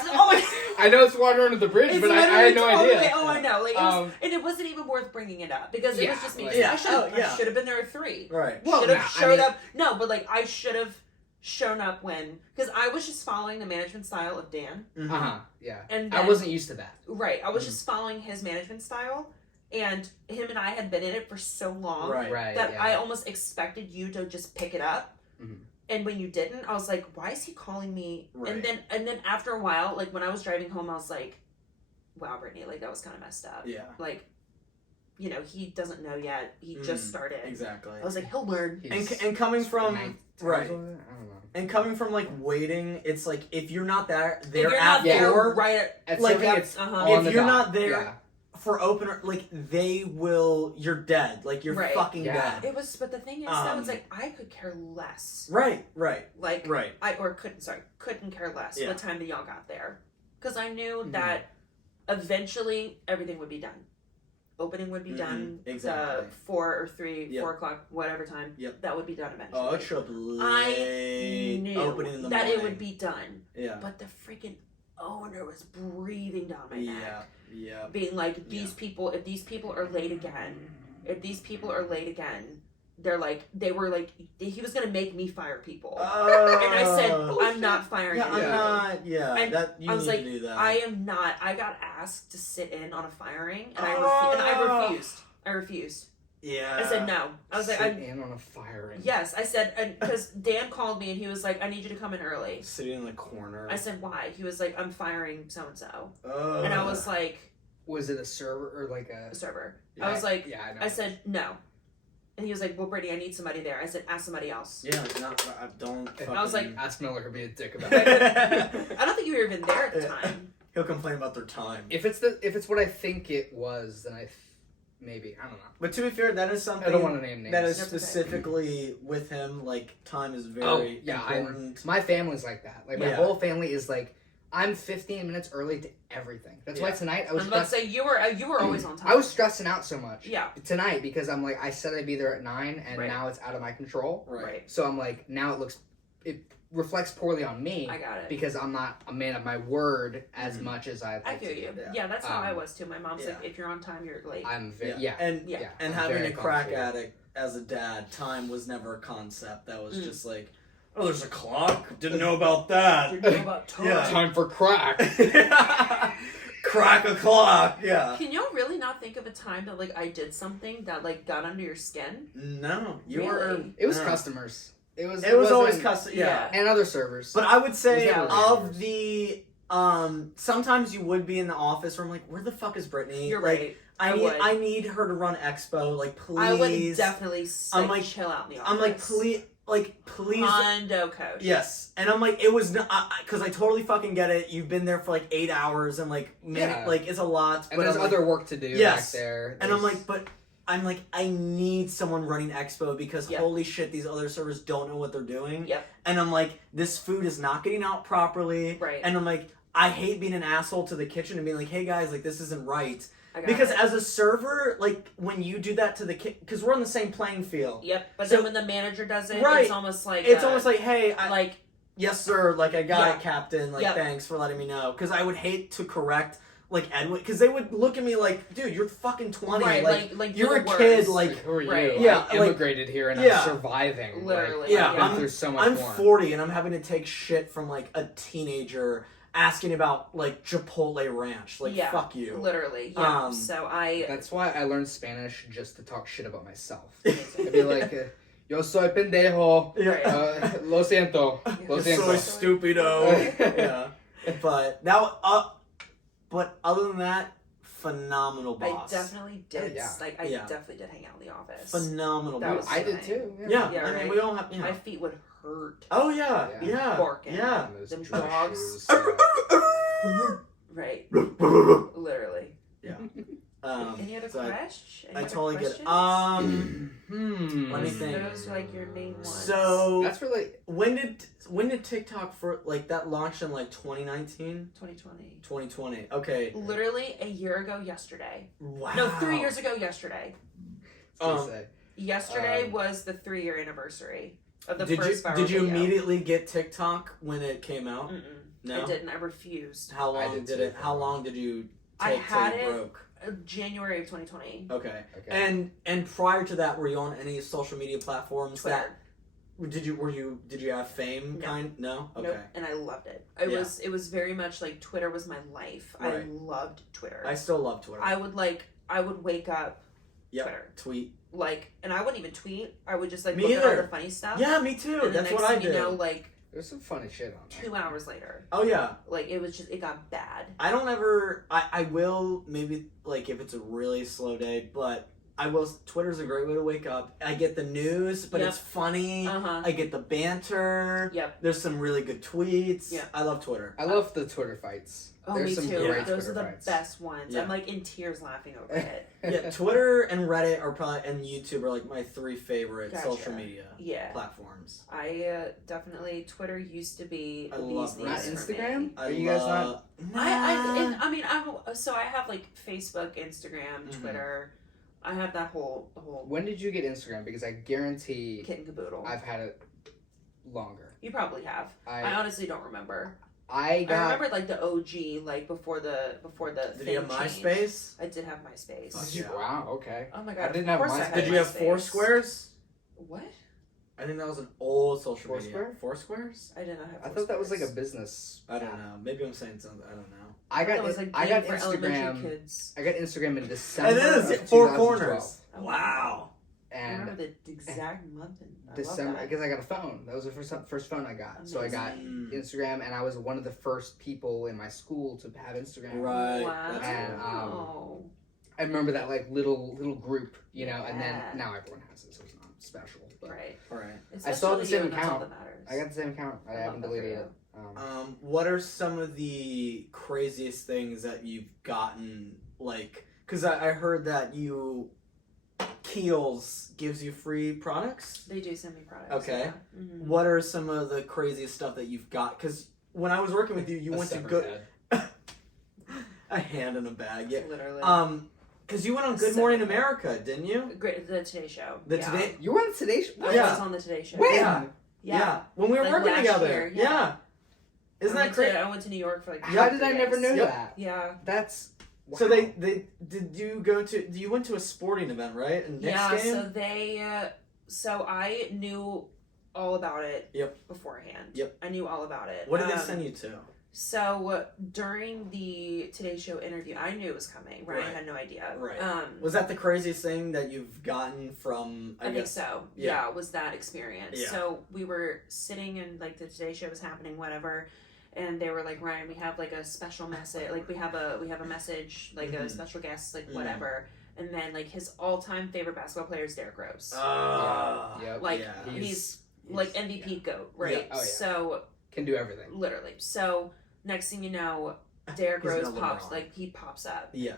I know it's water under the bridge, it's but I literally had no totally, idea. Oh, I know. Like, it was, Um, and it wasn't even worth bringing it up because it Yeah, was just me. like- Yeah. I should have Oh, yeah. been there at 3. right. Well, Should have nah, I showed mean- up. No, but like I should have shown up when, because I was just following the management style of Dan, Mhm. Uh huh. Yeah. and I then- wasn't used to that. right. I was Mhm. just following his management style, and him and I had been in it for so long Right. Right. that yeah. I almost expected you to just pick it up. Mhm. And when you didn't, I was like, why is he calling me? Right. And then after a while, like when I was driving home, I was like, wow, Brittany, like that was kind of messed up. Yeah. Like, you know, he doesn't know yet. He just started. Exactly. I was like, he'll learn. And coming from ninth right. times over there? I don't know. And coming from like waiting, it's like if you're not there, If they're you're at not there, door. right at, At Like, something, yeah, it's uh-huh. on If the you're dot. not there Yeah. for opener, like they will. You're dead. Like you're Right. fucking Yeah. dead. It was, but the thing is, that was like, I could care less. Right. Right. Like, Right. couldn't care less Yeah. what time that y'all got there. Because I knew Mhm. that eventually everything would be done. Opening would be Mhm. done. Exactly. 4 or 3, Yep. 4 o'clock, whatever time. Yep. That would be done eventually. Oh, it show up I late. knew Opening in the that morning. it would be done. Yeah. But the freaking owner was breathing down my Yeah. neck. Yeah. Being like, if these people are late again, they're like, they were like, he was gonna make me fire people. Oh. And I said, I'm not firing Yeah, I'm anyone. not. Yeah, And that you I was need like, to do that. I am not. I got asked to sit in on a firing, and Oh. I refused. I refused. Yeah. I said no. I was like, Sit in on a firing. yes. I said, because Dan called me and he was like, I need you to come in early. Sitting in the corner. I said, why? He was like, I'm firing so and so, Oh. and I was like, Was it a server or like a a? server. Yeah, I was like, yeah, I know. I said no, and he was like, well, Brittany, I need somebody there. I said, ask somebody else. Yeah, not. I don't. And I was like, Ask Miller to be a dick about fucking- it. I don't think you were even there at the time. He'll complain about their time. If it's what I think it was, then maybe I don't know. But to be fair, that is something. I don't want to name names. That is That's okay. specifically with him. Like time is very Oh, yeah, important. My family's like that. Like my Yeah. whole family is like, I'm 15 minutes early to everything. That's why Yeah. tonight I I was was about to stressed. say you were always on time. I was stressing out so much Yeah. tonight because I'm like, I said I'd be there at 9, and Right. now it's out of my control. Right. So I'm like, now it reflects poorly on me I got it. because I'm not a man of my word as much as I'd I like feel to you. be. Yeah, that's how I Um, was too. My mom's like, if you're on time, you're late. I'm very Yeah. And Yeah. and I'm having very a crack punctual. addict as a dad, time was never a concept. That was Mm. just like, oh, there's a clock. Didn't know about that. Didn't know about time. Yeah. Time for crack. Crack a clock. Yeah. Can y'all really not think of a time that like I did something that like got under your skin? No, you Really? were. It was no. customers. It was It was always wasn't- custom. Yeah. and other servers. But I would say It was never of hours. the sometimes you would be in the office where I'm like, where the fuck is Brittany? You're like, right. I I need her to run Expo. Like, please. I would definitely I'm like- chill out in the office. I'm like, please. Hondo coach. Yes, and I'm like, it was not because I totally fucking get it. You've been there for like 8 hours, and like, Yeah. like it's a lot. and but there's I'm like- other work to do Yes. back there. and I'm There's- like, but I'm like, I need someone running Expo because Yep. holy shit, these other servers don't know what they're doing. Yep. And I'm like, this food is not getting out properly. Right. And I'm like, I hate being an asshole to the kitchen and being like, hey guys, like this isn't right. I got Because it. as a server, like when you do that to the kid, because we're on the same playing field. Yep. But So- then when the manager does it, Right. it's almost like It's almost like, hey, like yes sir, like I got Yeah. it, Captain. Like Yep. thanks for letting me know. Because I would hate to correct like Edwin, because they would look at me like, dude, you're fucking 20. right, like you're you're a the kid. worst. Like who are you? right. Yeah, I like- immigrated here and Yeah. I'm surviving. Literally, Like, yeah, I've been I'm- through so much I'm more. 40 and I'm having to take shit from like a teenager asking about like Chipotle Ranch. Like Yeah. fuck you. literally. Yeah. Um, So I That's why I learned Spanish just to talk shit about myself. amazing. I'd be like, yo soy pendejo. Yeah. Lo siento. Lo Soy siento. stupido. yeah. But now, but other than that, phenomenal I boss. definitely did. Oh, yeah. Like I Yeah. definitely did hang out in the office. Phenomenal That boss. was I did fine. too. Yeah, Yeah, I mean, right. we all have. You know. My feet would hurt. Oh yeah, Yeah. yeah, Barking. yeah. Those Them dress dogs. shoes, Right. yeah. Literally. Any other so I questions? I totally get it. Let me think. Those are like your main ones. So That's really when did TikTok for like that launched in like 2019, 2020. 2020? Okay. Literally a year ago yesterday. Wow. No, 3 years ago yesterday. Um, say. Yesterday was the 3-year anniversary of the did you first viral did you video. immediately get TikTok when it came out? Mm-mm. No. I didn't. I refused. How I long did did too. it? How long did you I take had till you it- broke? January of 2020. Okay. Okay. And prior to that, were you on any social media platforms Twitter. that did you have fame No. kind? No. Okay. Nope. And I loved it. It Yeah. was very much like Twitter was my life. I Right. loved Twitter. I still love Twitter. I would wake up Yep. Twitter. Tweet. Like, and I wouldn't even tweet. I would just like Me look at all either. the funny stuff. Yeah, me too. And the That's next what I thing did. you know, like There's some funny shit on there. 2 hours later, Oh yeah. like it got bad. I don't ever. I will maybe like if it's a really slow day, but I will. Twitter's a great way to wake up. I get the news, but Yep. it's funny. Uh-huh. I get the banter. Yep. There's some really good tweets. Yeah. I love Twitter. I love the Twitter fights. Oh, There's me some too. great Those Twitter are the fights. best ones. Yeah. I'm like in tears laughing over it. Yeah, Twitter and Reddit are probably and YouTube are like my 3 favorite Gotcha. social media Yeah. platforms. I definitely Twitter used to be I the love bee's Not knees for Instagram? me. Are you guys not? I mean I have like Facebook, Instagram, Mhm. Twitter. I have that whole When did you get Instagram? Because I guarantee kit and caboodle. I've had it longer. You probably have. I I honestly don't remember. I I got. remember like the OG, like before the Did thing you have changed. MySpace? I did have MySpace. Fuck Did you, yeah. wow. Okay. Oh my god! I didn't of have course MySpace. I had Did you have MySpace. Foursquares? What? I think that was an old social Foursquare? media. Foursquares? I did not have. I thought that was like a Foursquares. business. I don't app. know. Maybe I'm saying something. I don't know. I got That was a I game got for elementary Instagram. kids. I got Instagram in December. It is of Four 2012. Corners. Oh, Wow. I And remember the exact month and I December, love that. because I got a phone. That was the first phone I got. So I got Amazing. Instagram, and I was one of the first people in my school to have Instagram. Right. Wow. That's And, cool. I remember that like little group, you know, and then Yeah. now everyone has it, so it's not special. But Right. Right. It's I still have the just really same you, and that's all account. that matters. I got the same account. I I haven't love that deleted for it. What are some of the craziest things that you've gotten? Like, because I heard that Kiehl's gives you free products. They do send me products. Okay. Yeah. Mhm. What are some of the craziest stuff that you've got? Because when I was working with you, you A went to separate good ad. a hand in a bag. Yeah. Literally. Because you went on Good So- Morning America, didn't you? Great. The Today Show. The yeah. Today. You were on Today Show? I Yeah. was on the Today Show. When? Yeah. Yeah. When we were Like working last together. year, Yeah. yeah. Isn't I that went crazy? I went to New York for like. How 3 did I never know days. Yep. that? Yeah. That's wow. So they did you go to you went to a sporting event, right? A Knicks Yeah. game? So they. So I knew all about it. Yep. Beforehand. Yep. I knew all about it. What did they send you to? So during the Today Show interview, I knew it was coming. Ryan Right. had no idea. Right. Um, Was that the craziest thing that you've gotten from I think guess so. yeah. Yeah, was that experience. Yeah. So we were sitting and like the Today Show was happening, whatever, and they were like, Ryan, we have like a special message, like we have a message, like a Mhm. special guest, like Mhm. whatever. And then like his all-time favorite basketball player is Derrick Rose. Yep. Like, yeah. he's like MVP GOAT, right? Yeah. Oh, yeah. So Can do everything. literally, so next thing you know, Derrick He's Rose no pops, LeBron. like he pops up. Yeah.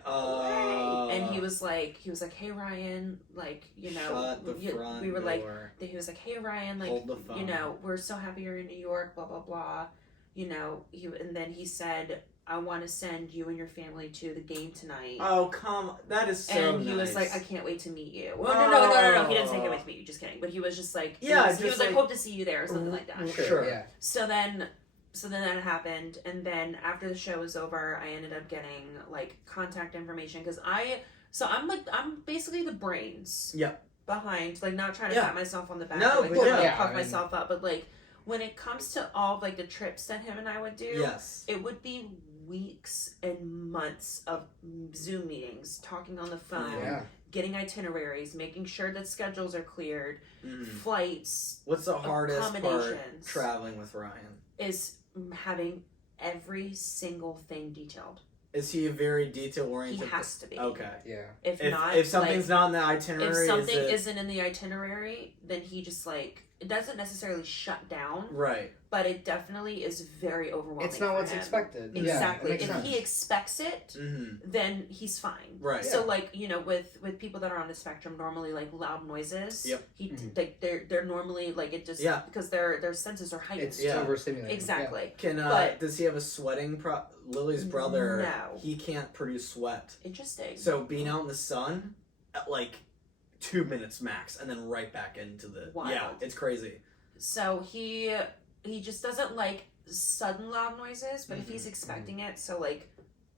And he was like, hey Ryan, like, you know, shut the front we were door. like, he was like, hey Ryan, like, Hold the phone. you know, we're so happy you're in New York, blah blah blah, you know. And then he said, I want to send you and your family to the game tonight. Oh come, that is so And he was nice. like, I can't wait to meet you. Well, no. He didn't say I can't Oh. wait to meet you. Just kidding. But he was just like, Yeah, he was just like, like- hope to see you there or something like that. Sure. Yeah. So then that happened, and then after the show was over, I ended up getting like contact information because I'm basically the brains. Yep. Behind, like, not trying to Yeah. pat myself on the back, No, or, like, but trying to yeah, puff I mean- myself up, but like when it comes to all of, like the trips that him and I would do, Yes. it would be weeks and months of Zoom meetings, talking on the phone, Yeah. getting itineraries, making sure that schedules are cleared, Mhm. flights, What's the hardest part accommodations. traveling with Ryan? is having every single thing detailed. Is he a very detail He oriented? has to be. Okay. Yeah. If If not, something's like, not in the itinerary, if something is it... isn't in the itinerary, then he just like it doesn't necessarily shut down, right? but it definitely is very overwhelming. It's not for what's him. expected. Exactly. Yeah, it If makes he sense. expects it, Mm-hmm. then he's fine. Right. So like, you know, with people that are on the spectrum, normally like loud noises. Yep. Mhm. Like they're normally like it just Yeah. because their senses are heightened. It's Yeah. overstimulating. Exactly. Can But- does he have a sweating Lily's brother? No. He can't produce sweat. Interesting. So being out in the sun at like 2 minutes max, and then right back into the Wild. yeah, it's crazy. So he just doesn't like sudden loud noises, but if he's expecting it, so like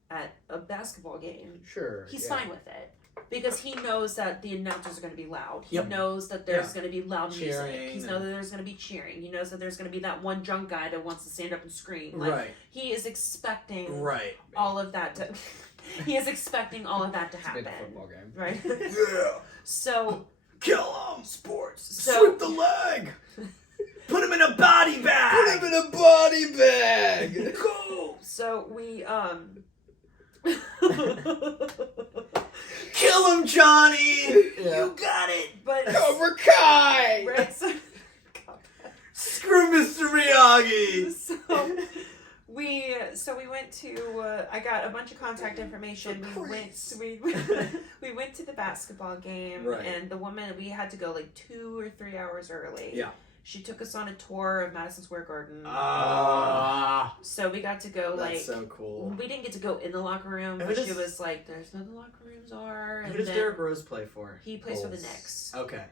at a basketball game, Yeah. Sure. he's yeah. fine with it. Because he knows that the announcers are going to be loud. He Yep. knows that there's Yeah. going to be loud music. Cheering He knows and- that there's going to be cheering. He knows that there's going to be that one drunk guy that wants to stand up and scream. Like, Right. he is expecting Right. all of that to. He is expecting all of that to It's a big happen. football game. Right? Yeah. So, Kill him. Sports. So- Sweep the leg. Put him in a body bag. in a body bag. Go. so we Kill him, Johnny. Yeah. You got it. but Cobra Kai. right, Screw Mr. Miyagi. so we went to I got a bunch of contact information. We went to the basketball game, Right. and the woman, we had to go like 2 or 3 hours early. Yeah. She took us on a tour of Madison Square Garden. So we got to go That's like so cool. we didn't get to go in the locker room, Who but she does- was like, "There's where the locker rooms are." Who And does then Derrick Rose play for? he plays for the Bulls. Knicks. Okay.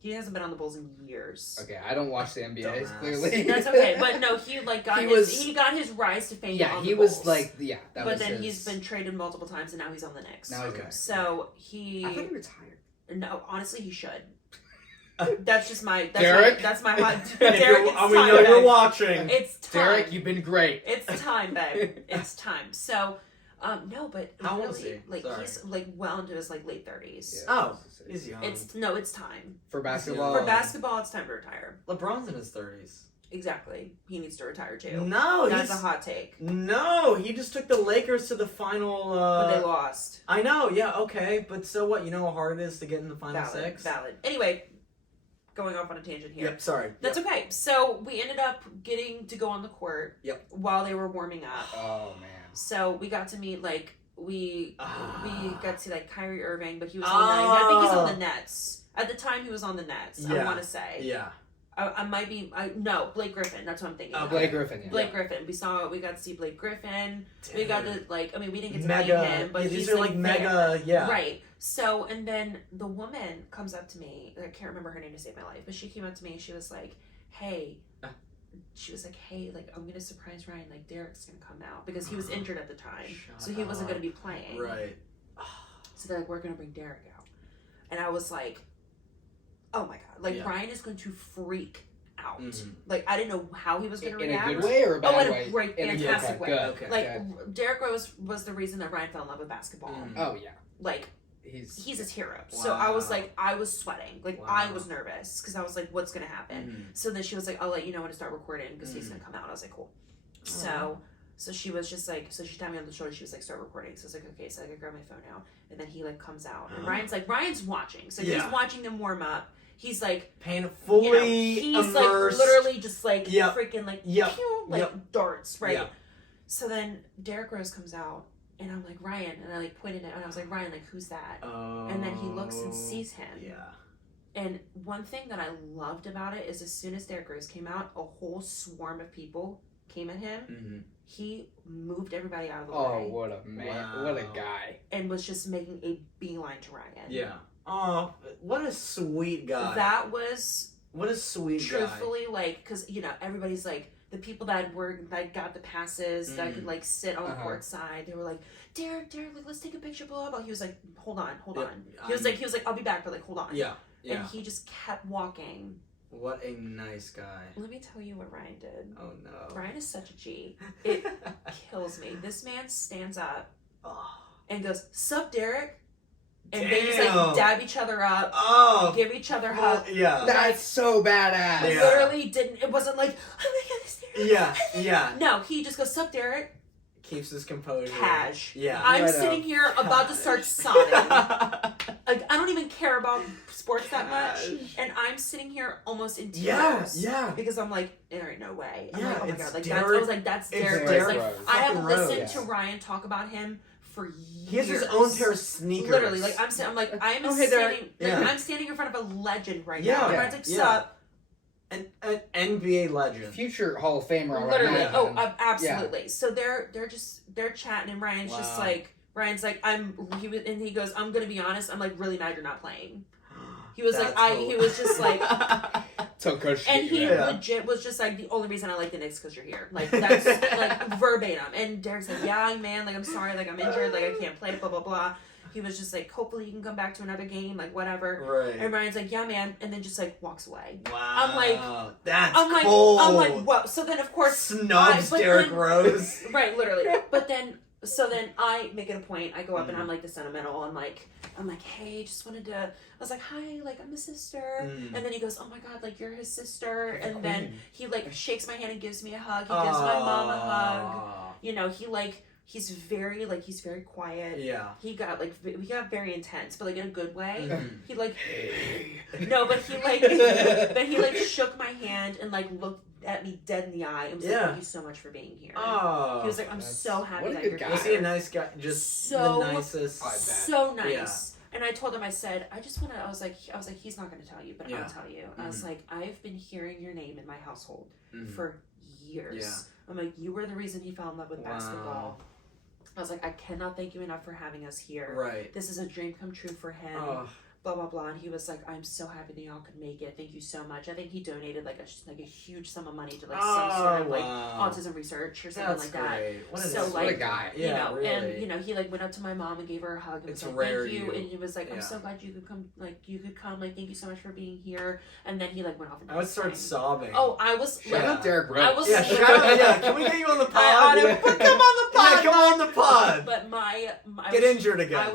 He hasn't been on the Bulls in years. Okay, I don't watch the NBA Dumbass. clearly. That's okay, but no, he like got He got his rise to fame. Yeah, on he the was Bulls. like that But was then his... he's been traded multiple times, and now he's on the Knicks. Now he's Okay. So I thought he retired. no, honestly, he should. That's just my Derek? that's my hot. If Derek, you're- it's we time, know you're babe. watching. It's time. Derek, you've been great. It's time, babe. It's time. So, no, but How old really, is he? like Sorry. he's like well into his like late 30s. Oh, he's young. It's time For basketball. for basketball. It's time to retire. LeBron's in his 30s. Exactly. He needs to retire too. No, That's he's a hot take. no. He just took the Lakers to the final. But they lost. I know. Yeah. Okay. But so what? You know how hard it is to get in the final Valid. six. Valid. Anyway, going off on a tangent here. Yep. Sorry. That's okay. So we ended up getting to go on the court. Yep. While they were warming up. Oh man. So we got to meet like we Ah. got to like Kyrie Irving, but he was on the I think he's on the Nets. At the time, he was on the Nets. I Yeah. want to say. Yeah. I might be. No, Blake Griffin. That's what I'm thinking. Oh, of. Blake Griffin. Yeah. Blake Griffin. We got to see Blake Griffin. We got to like. I mean, we didn't get to mega. meet him, but yeah, he's these are like there. mega. Yeah. Right. So, and then the woman comes up to me. I can't remember her name to save my life, but she came up to me and she was like, "Hey." She was like, "Hey, like I'm gonna surprise Ryan. Like Derek's gonna come out because he was injured at the time, Shut so he wasn't up. gonna be playing. Right. So they're like, we're gonna bring Derek out, and I was like, oh my god, like Yeah. Ryan is going to freak out. Mhm. Like I didn't know how he was gonna In a react. good way or a bad Oh, in a way? great, In a fantastic okay, way. Good. Okay. Like good. Derek was the reason that Ryan fell in love with basketball. Mhm. Oh yeah. Like He's he's his hero. So I was Wow. like, I was sweating. Like I Wow. was nervous because I was like, what's gonna happen? Mhm. So then she was like, I'll let you know when to start recording because he's Mhm. gonna come out. I was like, cool. Aw. So she was just like, so she tapped me on the shoulder. She was like, start recording. So I was like, okay. So I grab my phone out, and then he like comes out, and Ryan's watching. So Yeah. he's watching them warm up. He's like, Painfully you know, he's immersed. like literally just like Yep. freaking like Yep. pew, like Yep. darts, right? Yep. So then Derrick Rose comes out, and I'm like Ryan, and I like pointed it, and I was like Ryan, like who's that? Oh. And then he looks and sees him. Yeah. And one thing that I loved about it is as soon as Derrick Rose came out, a whole swarm of people came at him. Mm-hmm. He moved everybody out of the oh way what a man! Wow. What a guy! and was just making a beeline to Ryan. Yeah. Oh, what a sweet guy. That was what a sweet truthfully like, because you know everybody's like the people that got the passes that could like sit on the Uh-huh. court side. They were like, Derek, like let's take a picture, blah blah. Blah. He was like, hold on. Yep. He was like, I'll be back, but like hold on. guy. Yeah. Yeah. And he just kept walking. What a nice guy. Let me tell you what Ryan did. Oh no. Ryan is such a G. It kills me. This man stands up Oh. and goes, "Sup, Derek?" And they just Damn. like dab each other up, Oh. give each other Well, hugs. yeah. That's so badass. I Yeah. literally didn't. It wasn't like, "Oh my god, it's Derek." Yeah. Yeah. No, he just goes, "Sup, Derek?" Keeps his composure. Cash. Yeah. I'm Right sitting up. here about to start sobbing. Like I don't even care about sports that much, Cash. and I'm sitting here almost in Yeah. tears. Yeah. Because I'm like, there ain't no way. I'm Yeah, like, oh my it's god, like Derek- that's, I was like, that's it's Derek. Derrick Rose. Like Rose. I have Fucking listened Rose. to Ryan talk about him for years. He has his own pair of sneakers. Literally, like I'm like I am Oh, hey, Derek. standing, like Yeah. I'm standing in front of a legend right Yeah. now. And Yeah. Ryan's like, Yeah. sup? an NBA legend. Future Hall of Famer. right Literally, now, oh, man. absolutely. So they're chatting, and Ryan's just Wow. like, he goes, I'm gonna be honest, I'm like really mad you're not playing. He was like, That's he was just like, So Coach. and he Yeah. legit was just like, the only reason I like the Knicks because you're here. Like that's like verbatim. And Derek's like, yeah, man, like I'm sorry, like I'm injured, like I can't play, blah blah blah. He was just like, hopefully you can come back to another game, like whatever. Right. And Ryan's like, yeah, man, and then just like walks away. Wow. I'm like- that's I'm cold. like, what? So then of course, Snubs but Derrick then- Rose. right, literally. But then, so then I make it a point. I go up and I'm like the sentimental. I'm like, hey, just wanted to. I was like, hi, like I'm a sister. Mm. And then he goes, oh my god, like you're his sister. You're the And then queen. he like shakes my hand and gives me a hug. He gives my mom a hug. You know, he's very quiet. Yeah. He got very intense, but like in a good way. Mhm. He like no, but he like shook my hand and like looked at me dead in the eye and was like, Yeah. thank you so much for being here. Oh. He was like, I'm That's- so happy what a that good you're guy. Was he a nice guy? Just So- the nicest. I bet. so nice. And I told him, I said, I was like, he's not going to tell you, but Yeah. I'll tell you. I was like, I've been hearing your name in my household Mhm. for years. Yeah. I'm like, you were the reason he fell in love with Wow. basketball. I was like, I cannot thank you enough for having us here. Right. This is a dream come true for him. Oh. blah blah blah, and he was like, I'm so happy that y'all could make it, thank you so much. I think he donated like a huge sum of money to like some sort of like autism research or something like that. What So, What like, a guy. You know, really. and you know, he like went up to my mom and gave her a hug and It's was rare like, thank you, you- and he was like, I'm yeah. so glad you could come, like thank you so much for being here. And then he like went off and I would start sang. sobbing. Oh, I was Shout Yeah. out Derek Rowe. I was Yeah, shout out, yeah. Can we get you on the pod? I Yeah. put them on the pod. Yeah, come on the pod. But my Get injured again.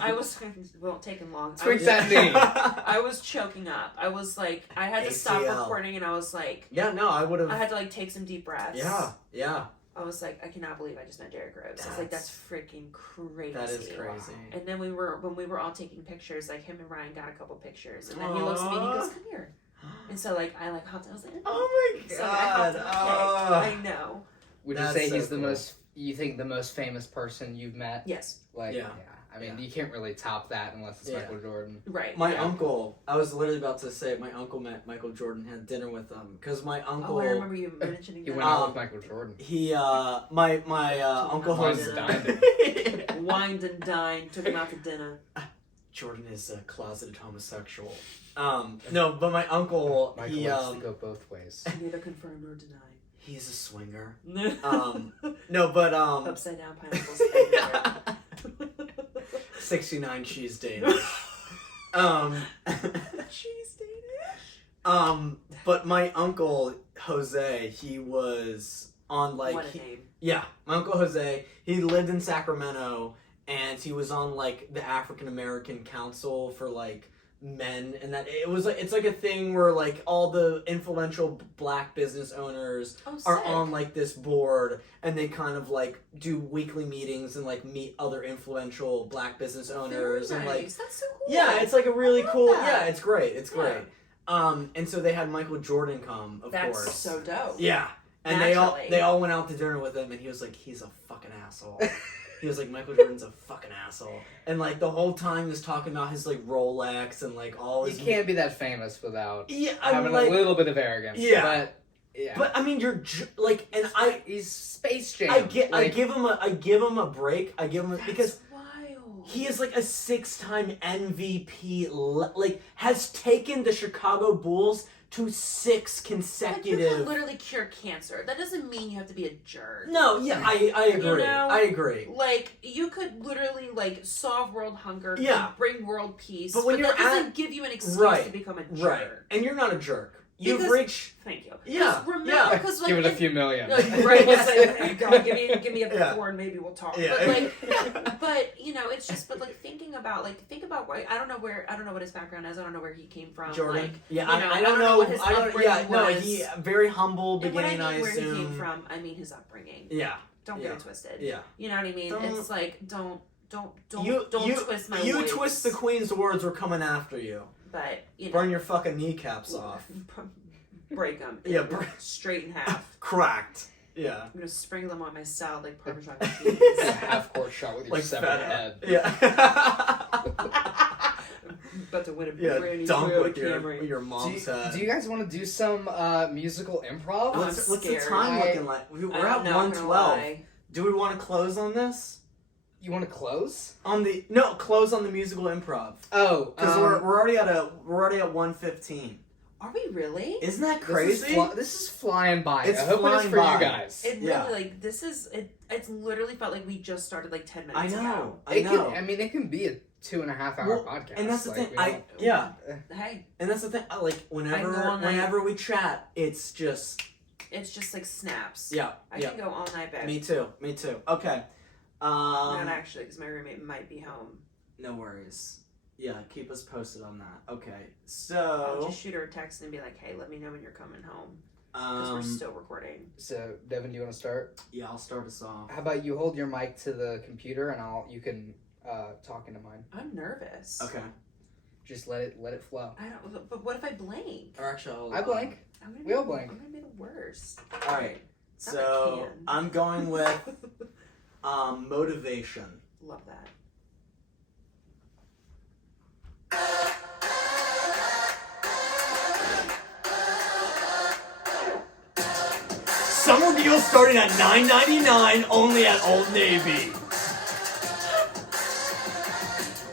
I was won't take him long. Tweak that knee. I was choking up. I was like, I had to stop ACL. recording, and I was like, Yeah, no, I would have. I had to like take some deep breaths. Yeah. I was like, I cannot believe I just met Derek Rose. I was like, that's freaking crazy. That is crazy. And then when we were all taking pictures, like him and Ryan got a couple pictures, and then he looks at me and he goes, "Come here." And so like I like hopped. I was like, Oh my So I hopped god. on the cake. I know. Would you That's say so he's the cool. most? You think the most famous person you've met? Yes. Like, Yeah. I mean, Yeah. you can't really top that unless it's Yeah. Michael Jordan. Right. My yeah. uncle, I was literally about to say, my uncle met Michael Jordan, had dinner with him, because my uncle, Oh, I remember you mentioning He that. went out with Michael Jordan. he, my uncle Wine Jose, and Wined and dined, took him out to dinner. Jordan is a closeted homosexual. No, but my uncle, Michael he, likes to go both ways. Neither confirm nor deny. he's a swinger. No, but, Upside down pineapples everywhere. 69 cheese Danish. Cheese Danish. But my uncle Jose, he was on like What a name. yeah, my uncle Jose, he lived in Sacramento and he was on like the African American Council for like men, and that it was like it's like a thing where like all the influential black business owners Oh, are sick. on like this board, and they kind of like do weekly meetings and like meet other influential black business owners Very and nice. like That's so cool. yeah, it's like a really I love cool. that. Yeah, it's great. It's Yeah. great. And so they had Michael Jordan come, of That's course. so dope. Yeah, and Naturally. they all went out to dinner with him, and he was like, he's a fucking asshole. He was like, Michael Jordan's a fucking asshole, and like the whole time he was talking about his like Rolex and like all You his. can't be that famous without Yeah, I'm having like, a little bit of arrogance. Yeah. But, yeah. but I mean, you're like, and he's Space Jam. I give Like, him a break. I give him That's because. wild. He is like a 6-time MVP, like has taken the Chicago Bulls to 6 Like, you consecutive. can literally cure cancer. That doesn't mean you have to be a jerk. No, yeah, I agree. You know? I agree. Like, you could literally, like, solve world hunger, Yeah. bring world peace, But when that you're doesn't give you an excuse Right, to become a jerk. Right, and you're not a jerk. You've Because- reached. Thank you. Yeah, Remember, yeah. because, like, give it a if- few million. No, right, it's like, hey, God, give me a Yeah. before and maybe we'll talk. Yeah. But like, but you know, it's just, but like think about why I don't know what his background is. I don't know where he came from. Jordan. Like, yeah, you know, I don't know. what his I don't. upbringing Yeah, no. was. He very humble And when I beginning. mean I where assume. he came from, I mean his upbringing. Yeah. Don't Yeah. get it twisted. Yeah. You know what I mean? Don't- It's like don't You twist my You words. twist the queen's words. We're coming after you. But you know, Burn your fucking kneecaps off. break them. Yeah, straight in half. Cracked. Yeah. I'm gonna sprinkle them on my salad like Parmesan cheese. a half-court shot with your Like severed fat head. Yeah. About to win a Yeah, brand new dunk Toyota with Camry. your Do mom's you, head. do you guys want to do some musical improv? I'm what's the scared. time I- looking like? We're I'm at not gonna 112. lie. Do we want to close on this? You want to close? Close on the musical improv Oh, because we're already at 1:15. Are we really? Isn't that This crazy? this is flying by. It's I hope it is flying for by. you guys. It Yeah. really like this is it. It's literally felt like we just started like 10 I minutes know. I It know. can, I mean, it can be a 2.5-hour Well, podcast. and that's the like, thing, we I- don't- yeah. ago. Hey, And that's the thing. Like I can go all night. whenever we chat, it's just it's just like snaps. yeah. I Yeah. can go all night, babe. Me too. Me too. Okay. Not actually, because my roommate might be home. No worries. Yeah, keep us posted on that. Okay, I'll so just shoot her a text and be like, "Hey, let me know when you're coming home," because we're still recording. So, Devin, do you want to start? yeah, I'll start us off. How about you hold your mic to the computer and you can talk into mine. I'm nervous. Okay. Just let it flow. I don't. But what if I blank? Or actually, I'll, I blank. I'm gonna We all be, blank. I'm gonna be the worst. All right. Not So a can. I'm going with motivation. Love that. Summer deals starting at $9.99 only at Old Navy.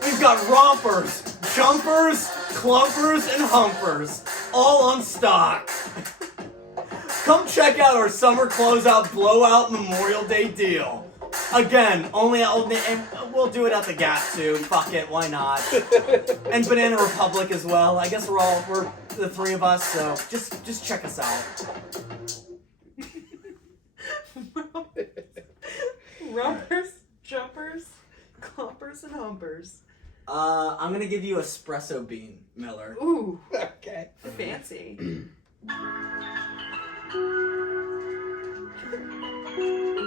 We've got rompers, Chumpers, clumpers, and humpers, all on stock. Come check out our summer closeout blowout Memorial Day deal. Again, only and we'll do it at the Gap too. Fuck it, why not? And Banana Republic as well. I guess we're the three of us, so just check us out. Rumpers, jumpers, clumpers, and humpers. I'm gonna give you espresso bean, Miller. Ooh, Okay. fancy.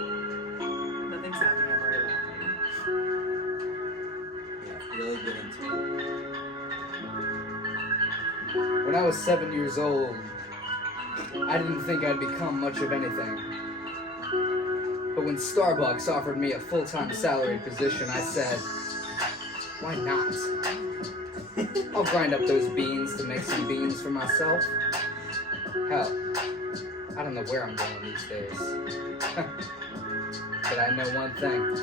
Nothing's happening. I'm already laughing. Yeah, really get into it. When I was 7 years old, I didn't think I'd become much of anything. But when Starbucks offered me a full-time salary position, I said, why not? I'll grind up those beans to make some beans for myself. Hell, I don't know where I'm going these days. But I know one thing.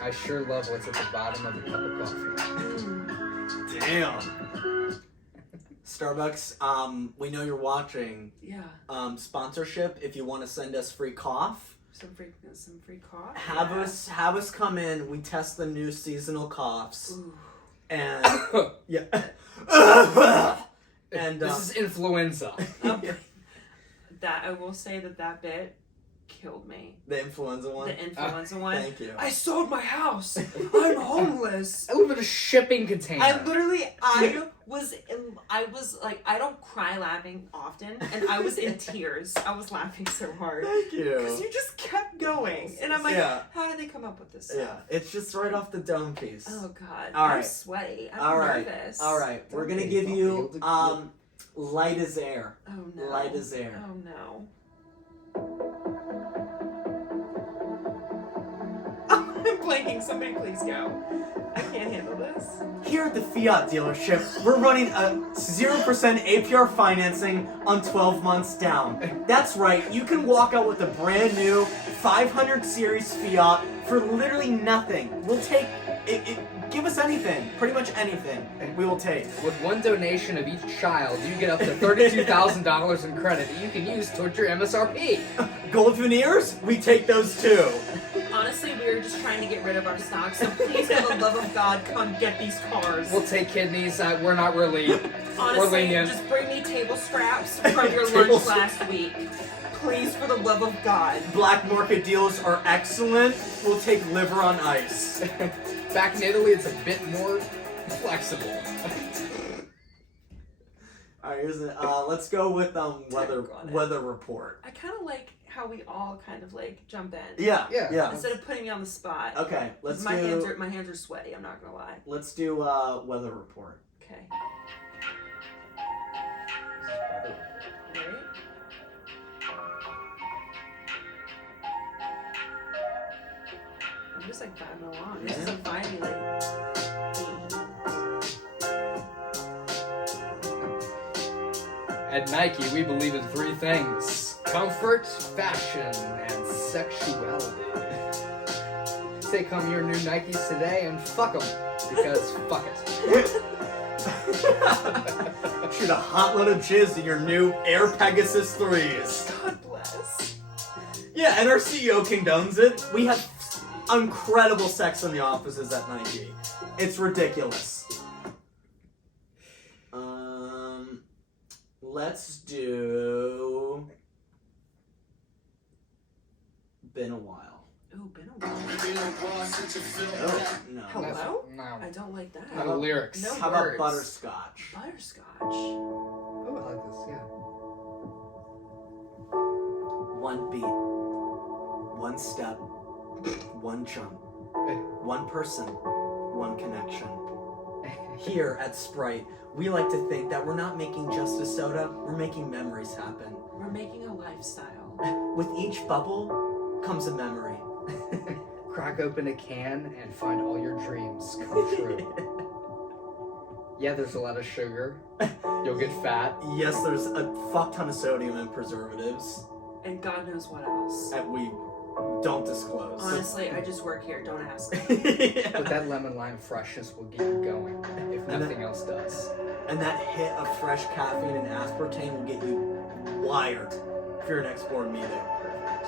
I sure love what's at the bottom of a cup of coffee. Damn. Starbucks, we know you're watching. Yeah. Sponsorship, if you want to send us free cough, Some free cough. have us come in. We test the new seasonal coughs, Ooh. and yeah, and This is influenza. That I will say that bit killed me. the influenza one. The influenza one. Thank you. I sold my house. I'm homeless. I live in a shipping container. I was like, I don't cry laughing often, and I was in tears. I was laughing so hard. Thank Because you. you just kept going. And I'm like, Yeah. how did they come up with this stuff? Yeah, it's just right off the dome piece. Oh, God. All I'm right. sweaty. I'm All right. nervous. All right, we're gonna Okay, give okay, you you'll do- light as air. Oh, no. Light as air. Oh, no. I'm blanking. Somebody please go. I can't handle this. Here at the Fiat dealership, we're running a 0% APR financing on 12 months down. That's right, you can walk out with a brand new 500 series Fiat for literally nothing. We'll take it. Give us anything, pretty much anything, we will take. With one donation of each child, you get up to $32,000 in credit that you can use towards your MSRP. Gold veneers, we take those too. Honestly, we were just trying to get rid of our stock, so please, for the love of God, come get these cars. We'll take kidneys. We're not really. We're Honestly, lenient. just bring me table scraps from your Table lunch last week. Please, for the love of God. Black market deals are excellent. We'll take liver on ice. Back in Italy, it's a bit more flexible. Alright, let's go with weather on it. weather report. I kind of like how we all kind of like jump in. Yeah, Yeah. yeah. Instead of putting me on the spot. Okay, let's my do hands are sweaty. I'm not gonna lie. let's do weather report. Okay. Right. I'm just like vibing along. This is a vibey like. At Nike, we believe in three things: comfort, fashion, and sexuality. Take home your new Nikes today and fuck them, because fuck it. Shoot a hot load of jizz in your new Air Pegasus 3s. God bless. Yeah, and our CEO condones it. We have incredible sex in the offices at Nike. It's ridiculous. Let's do. Been a while. Ooh, been a while. Oh, no. Hello? No. I don't like that. No lyrics. No How about words. butterscotch? Butterscotch. Oh, I like this, yeah. One beat, one step, one jump, one person, one connection. Here at Sprite, we like to think that we're not making just a soda, we're making memories happen. We're making a lifestyle. With each bubble comes a memory. Crack open a can and find all your dreams come true. Yeah, there's a lot of sugar. You'll get fat. Yes, there's a fuck ton of sodium and preservatives. And God knows what else. And we Don't disclose. Honestly, I just work here. Don't ask. Yeah. But that lemon lime freshness will get you going if nothing else does. And that hit of fresh caffeine and aspartame will get you wired for your next board meeting. Perfect.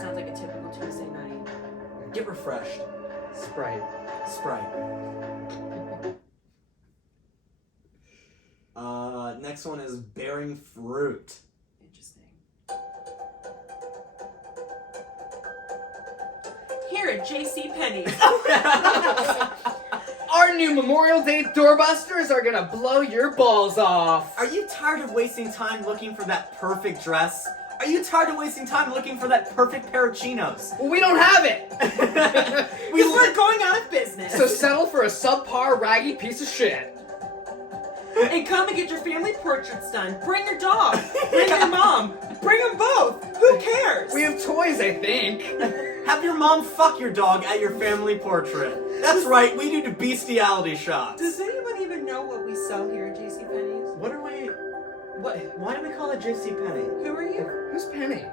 Sounds like a typical Tuesday night. Get refreshed. Sprite. Sprite. Next one is bearing fruit. Interesting. Here at JCPenney's. Our new Memorial Day doorbusters are gonna blow your balls off. Are you tired of wasting time looking for that perfect dress? Are you tired of wasting time looking for that perfect pair of chinos? Well, we don't have it. We're going out of business. So settle for a subpar, raggy piece of shit. And come and get your family portraits done. Bring your dog. Bring your mom. Bring them both. Who cares? We have toys, I think. Have your mom fuck your dog at your family portrait. That's right, we do bestiality shots. Does anyone even know what we sell here at JCPenney's? What are we... Why do we call it JCPenney? Who are you? Who's Penny?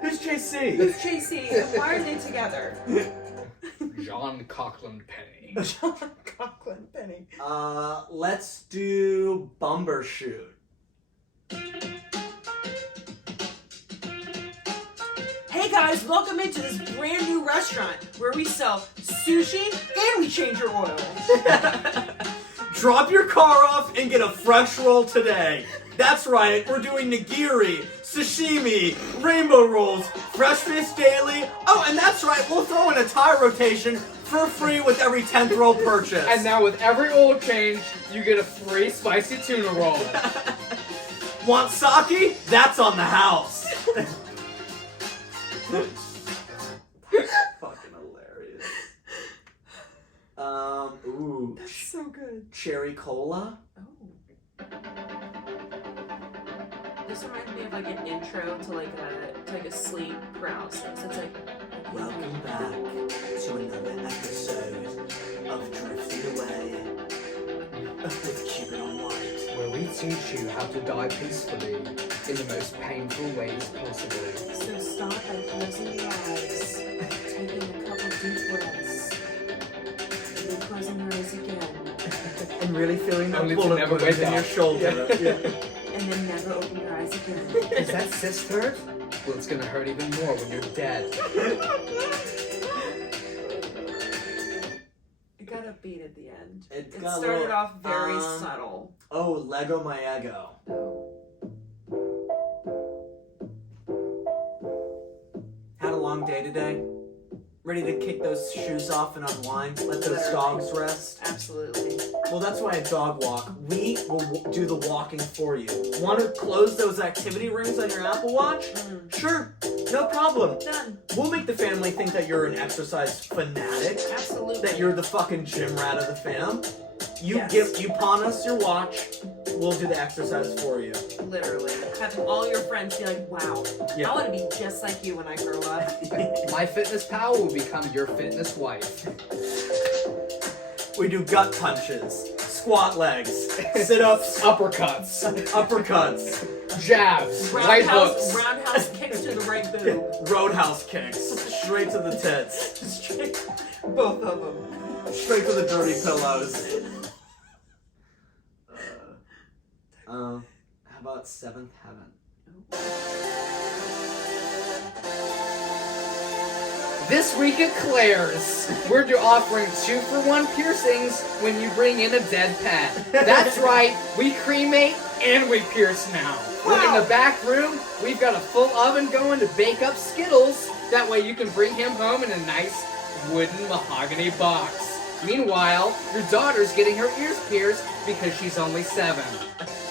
Who's JC? Who's JC? And why are they together? John Coughlin Penny. John Conklin Penny. Let's do Bumbershoot. Hey guys, welcome into this brand new restaurant where we sell sushi and we change your oil. Drop your car off and get a fresh roll today. That's right, we're doing nigiri, sashimi, rainbow rolls, fresh fish daily. Oh, and that's right, we'll throw in a tire rotation for free with every 10th roll purchase. And now with every oil change, you get a free spicy tuna roll. Want sake? That's on the house. Fucking hilarious. Ooh. That's so good. Cherry cola? Oh. This reminds me of like an intro to like a sleep paralysis. It's like Welcome back to another episode of Drifting Away with Cupid on White. Where we teach you how to die peacefully in the most painful ways possible. So start by closing your eyes, taking a couple deep breaths, and then closing your eyes again, And really feeling that Only to bullet never wound wake in your up. shoulder. and then never open your eyes again. Is that cyst hurt? Well, it's gonna hurt even more when you're dead. It got upbeat at the end. It It got a started little, off very um, subtle. Oh, Lego my ego. Had a long day today. Ready to kick those shoes off and unwind? Let those dogs rest? Absolutely. Well, that's why I dog walk. We will do the walking for you. Want to close those activity rings on your Apple Watch? Sure, no problem. Done. We'll make the family think that you're an exercise fanatic, Absolutely. that you're the fucking gym rat of the fam. Yes. You pawn us your watch, we'll do the exercise for you. Literally. Having all your friends be like, wow, Yeah. I want to be just like you when I grow up. My fitness pal will become your fitness wife. We do gut punches, squat legs, sit-ups, Uppercuts, uppercuts, jabs, right hooks. Roundhouse kicks to the right boob. roadhouse kicks, straight to the tits, Straight, both of them. straight to the dirty pillows. How about Seventh Heaven? This week at Claire's, we're offering 2-for-1 piercings when you bring in a dead pet. That's right, we cremate and we pierce now. Look in the back room, we've got a full oven going to bake up Skittles. That way you can bring him home in a nice wooden mahogany box. Meanwhile, your daughter's getting her ears pierced because she's only 7.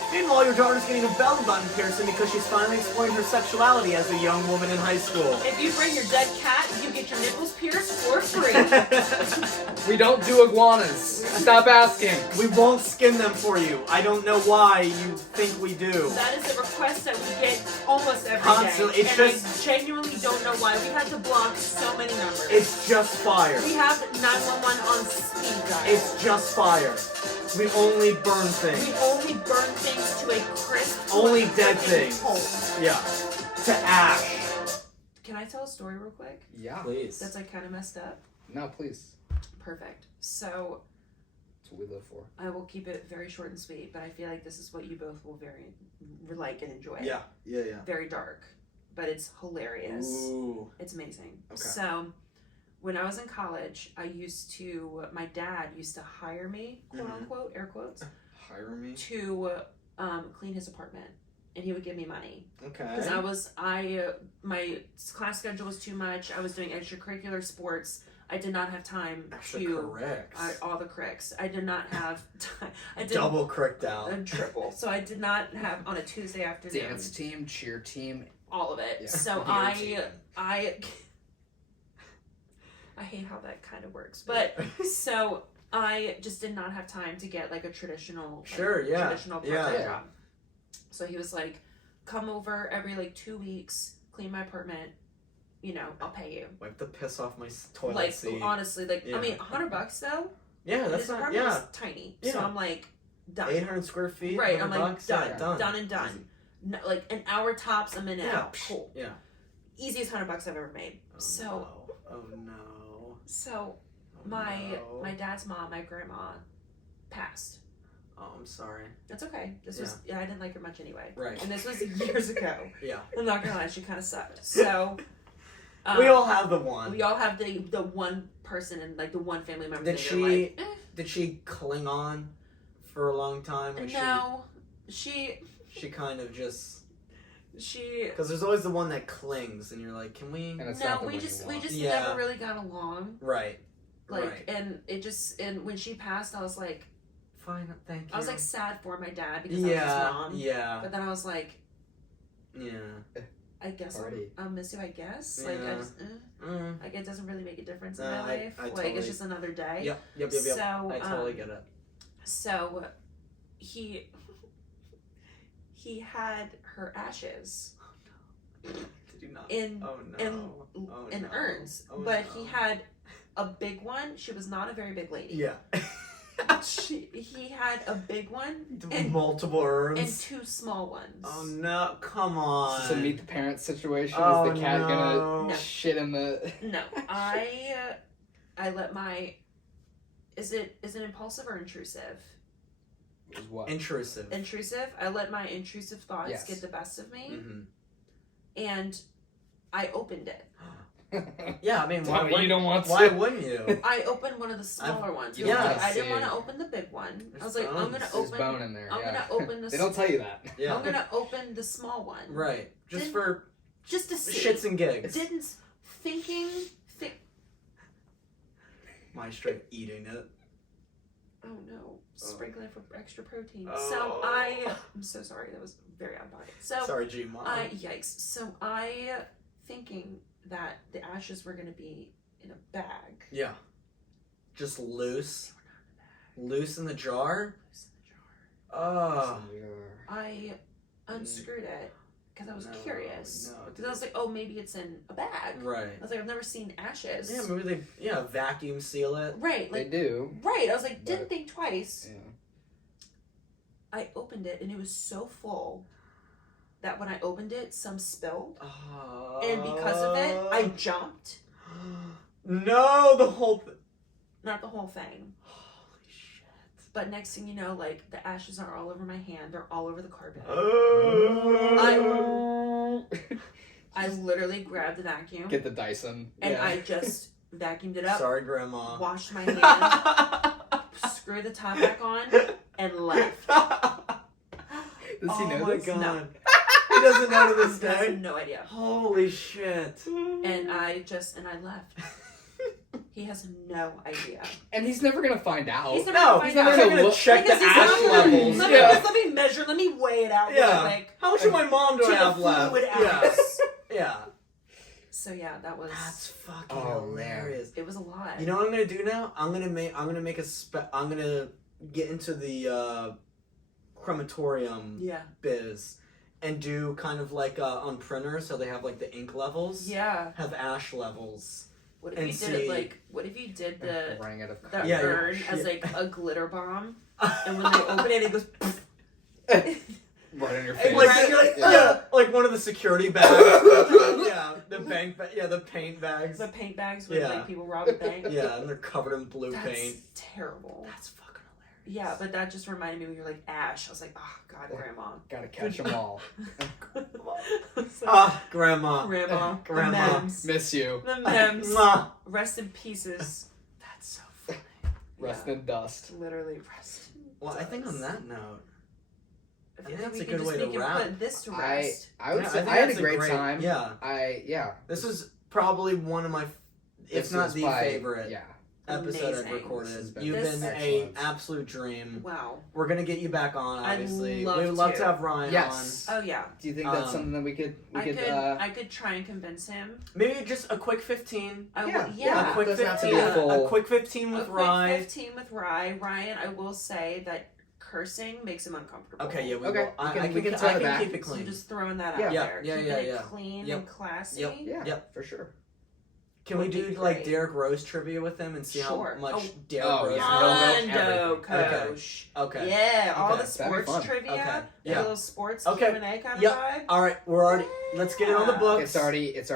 Meanwhile, your daughter's getting a belly button piercing because she's finally exploring her sexuality as a young woman in high school. If you bring your dead cat, you get your nipples pierced for free. We don't do iguanas. Stop asking. We won't skin them for you. I don't know why you think we do. That is a request that we get almost every Constantly. day. It's and just- I genuinely don't know why. We had to block so many numbers. It's just fire. We have 911 on speed dial. It's just fire. We only burn We things. only burn things to a crisp. Only dead freaking things. pulp. Yeah. To ash. Can I tell a story real quick? Yeah. Please. That's like kind of messed up. No, please. Perfect. So That's what we live for. I will keep it very short and sweet, but I feel like this is what you both will very like and enjoy. Yeah. Very dark, but it's hilarious. Ooh. It's amazing. Okay. So when I was in college, my dad used to hire me, quote unquote, air quotes, Hire me. to clean his apartment. And he would give me money. Okay. Because my class schedule was too much. I was doing extracurricular sports. I did not have time Correct. all the cricks. I did not have time. I did Double cricked out. a triple. So I did not have on a Tuesday afternoon. Dance team, cheer team. All of it. Yeah. So Beer I hate how that kind of works. But so I just did not have time to get like a traditional traditional part-time Yeah. job. So he was like, come over every like 2 weeks, clean my apartment, I'll pay you. Wipe the piss off my toilet Like seat. honestly, like Yeah. I mean $100 though. Yeah, that's His not. apartment Yeah. was tiny. So Yeah. I'm like done. 800 square feet. Right, I'm like $100? done, Yeah, done and done. Easy. No, like an hour tops, I'm in and Yeah. out. Cool. Yeah. Easiest $100 I've ever made. Oh, So no. Oh no. so Oh, my no. my dad's mom, my grandma, passed. Oh, I'm sorry. That's okay. This was I didn't like her much anyway. Right. And this was years ago. Yeah. I'm not gonna lie, she kind of sucked. So We all have the one. we all have the one person and like the one family member. Did that she- you're like, Did she cling on for a long time? Or no, she She kind of just. she. Because there's always the one that clings, and you're like, can we? And it's No, not the we one just you we want. just Yeah. never really got along. Right. Like right. and when she passed, I was like Fine. Thank you. I was like sad for my dad because I was his yeah. mom. Yeah. But then I was like, Yeah. I guess Party. I'll miss you. I guess like I Yeah. just like it doesn't really make a difference in No, my I life. Like totally- it's just another day. Yep. So I totally get it. So he had her ashes Did you not? in Oh no. in no. urns, Oh, but no. he had a big one. She was not a very big lady. Yeah. He had a big one and Multiple urns. and two small ones. Oh no! Come on. Is this a meet the parents situation? Oh, Is the cat no. gonna No. shit in the? No, I let my. Is it impulsive or intrusive? Is what? Intrusive. Intrusive. I let my intrusive thoughts Yes. get the best of me, Mm-hmm. and I opened it. Yeah, I mean, Tell me you don't want to. why wouldn't you? I opened one of the smaller ones. you don't Yeah, wanna I didn't see want it. to open the big one. I was There's like, I'm gonna bones. There's open. bone in there. I'm yeah. gonna open the. They don't tell you that. Yeah. I'm gonna open the small one. Right. Just Didn't- for Just to see. shits and gigs. Didn't thinking. My straight eating it. Oh no! Sprinkling for extra protein. Oh. So I'm so sorry. That was very out of pocket. So Sorry, G Mom. yikes. So I thinking that the ashes were gonna be in a bag. Yeah. Just loose. Loose in the jar? Loose in the jar. Oh. I unscrewed it because I was No, curious. no, Because I was like, oh, maybe it's in a bag. Right. I was like, I've never seen ashes. Yeah, maybe they vacuum seal it. Right, They like do. right. I was like, didn't But- think twice. Yeah. I opened it and it was so full that when I opened it, some spilled, Oh. and because of it, I jumped. No, the whole thing. Not the whole thing, Holy shit. but next thing you know, like the ashes are all over my hand. They're all over the carpet. Oh. I literally grabbed the vacuum Get the Dyson. and Yeah. I just vacuumed it up, Sorry, Grandma. washed my hand, screwed the top back on, and left. Does he know my this? god. No. He doesn't know to this He has day. no idea. Holy shit. And I left. He has no idea. And he's never gonna find out. He's never No, gonna he's find never out. gonna Look- check the Because he's ash not- levels. Let Yeah. me measure. Let me weigh it out. Yeah. Real quick. How much of my mom do To I the have left? fluid Yeah. ounce. Yeah. So yeah, that was. That's fucking Oh, man. hilarious. It was a lot. You know what I'm gonna do now? I'm gonna get into the crematorium Yeah. biz and do kind of like on printers, so they have like the ink levels. Yeah. Have ash levels. What if And you did see- it like? What if you did the running out of the Yeah, urn yeah. as like a glitter bomb, and when they open it, it goes. right in your And face. like, Right, you're like, yeah. yeah, like one of the security bags. Yeah. the the paint bags. The paint bags when Yeah. like people rob a bank. Yeah, and they're covered in blue That's paint. terrible. That's fucking Yeah, but that just reminded me when you're like Ash. I was like, oh God, Yeah. Grandma. Gotta catch them all. It's like, Ah, grandma. Grandma. Grandma. The memes. Miss you. The memes. Mwah. Rest in pieces. That's so funny. Rest Yeah. in dust. Literally rest. in Well, I think on dust. that note, I think think that's we a can good just way to we can wrap. put this to I rest. I would Yeah, say think I had a that's great time. Yeah, This this was probably one of my, if not was the by- favorite Yeah. episode I've Amazing. This has recorded. been You've been excellent. a absolute dream. Wow. We're gonna get you back on, I'd obviously. love We would love to. to have Ryan Yes. Oh yeah. Do you think that's Um, something that we could I could try and convince him. on. Maybe just a quick 15. I Yeah, will, A quick doesn't have to 15. be a full- A quick 15 A with quick Ryan. 15 with Rye. Ryan, I will say that cursing makes him uncomfortable. Okay, yeah, we Okay, will. we can tone it back. keep it So clean. just throwing that Yeah. out Yeah, there. yeah, Keeping yeah, it yeah. clean Yep. and classy. Yep. Yeah. Yep. For sure. Can we would be do like great. Derek Rose trivia with him and see Sure. how much Oh. Derek Oh, Rose yeah. knows? Mondo everything. coach. Okay. Yeah, all Okay. the That'd be sports fun. trivia. Okay. Yeah. Yeah. A little sports Okay. Q&A kind Yep. of vibe. All right, we're already. Let's get it on the Yeah. books. It's already It's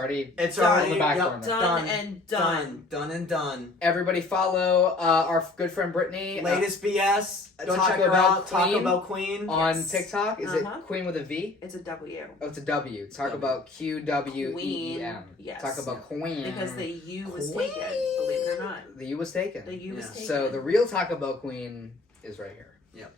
on already the back yep, burner. Done and done. Done and done. Everybody follow our good friend Brittany Latest BS. Go Taco check her Bell out. Taco Queen. Bell Queen. on Yes. TikTok. Is Uh-huh. it Queen with a V? It's a W. Oh, it's a W. Talk W. about QWEEM. Queen. Yes. Talk about Queen. Because the U was Queen. taken, believe it or not. The U was taken. The U was Yeah. taken. So the real Taco Bell Queen is right here. Yep.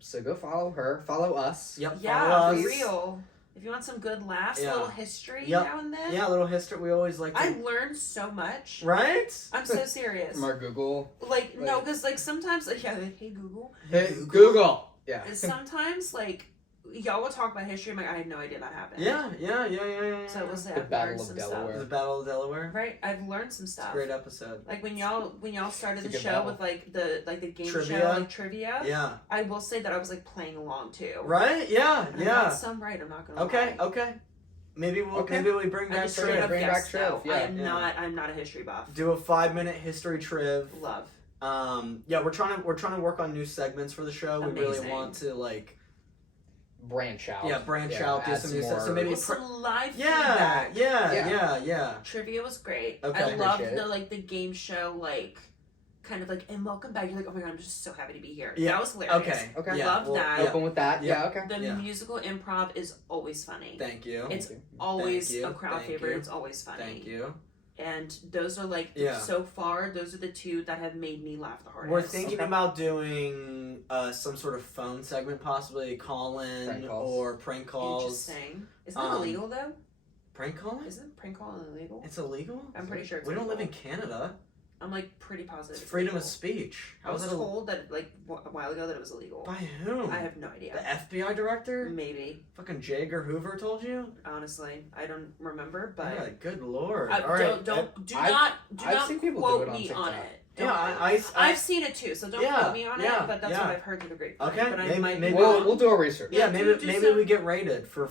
So go follow her. Follow us. Yep. Yeah, follow for us. real. If you want some good laughs, Yeah. a little history Yep. now and then. Yeah, a little history. We always like to. I learned so much. Right? I'm so serious. From our Google. Like, no, Like- because, like, sometimes, like, yeah, like, hey, Google. Hey, Google. Yeah. Sometimes, like, y'all will talk about history. I'm like, I had no idea that happened. Yeah. So we'll say The I've Battle learned of some Delaware. The stuff. Battle of Delaware. Right? I've learned some It's a stuff. great episode. Like when y'all started It's a the good show battle. with like the game Trivia. show like trivia. Yeah. I will say that I was like playing along too. Right? Yeah. And I Yeah. got some right. I'm not gonna Okay. lie. Okay. Maybe we'll Okay. maybe we bring I back just Triv. straight Triv. up Bring guessed back Triv, though. yeah. I'm not a history buff. Do a 5-minute history triv. Love. Yeah, we're trying to work on new segments for the show. We really Amazing. want to like Branch out. branch out, do add some new stuff. So more- maybe With some live yeah, feedback. yeah. Trivia was great. Okay. I loved Appreciate the game show like kind of like and welcome back. You're like, oh my god, I'm just so happy to be here. Yeah. That was hilarious. Okay. Okay. Yeah, Loved well, that. yeah. Open with that. Yeah. Yeah. Okay. The Yeah. musical improv is always funny. Thank you. It's Thank you. always Thank you. a crowd Thank favorite. you. It's always funny. Thank you. And those are like Yeah. so far. Those are the two that have made me laugh the hardest. We're thinking Okay. about doing some sort of phone segment, possibly call-in Prank calls. or prank calls. Interesting. Isn't that Um, illegal though? Prank calling? Isn't prank calling illegal? It's illegal? I'm pretty sure it's We don't live in illegal. Canada. I'm like pretty positive. It's freedom illegal. of speech. I was How's that told that like a while ago that it was illegal. By whom? I have no The idea. FBI director? Maybe. Fucking J. Edgar Hoover told you? Honestly, I don't remember, but Yeah, good lord. I, All right. do I've- not I've seen people do quote it on me on TikTok. it. Yeah, Don't- I I've seen it too, so don't Yeah, quote me on yeah, it. But that's yeah. what I've heard through the grapevine. Okay, but I maybe- might be maybe wrong. We'll do our research. yeah, do maybe some- we get raided for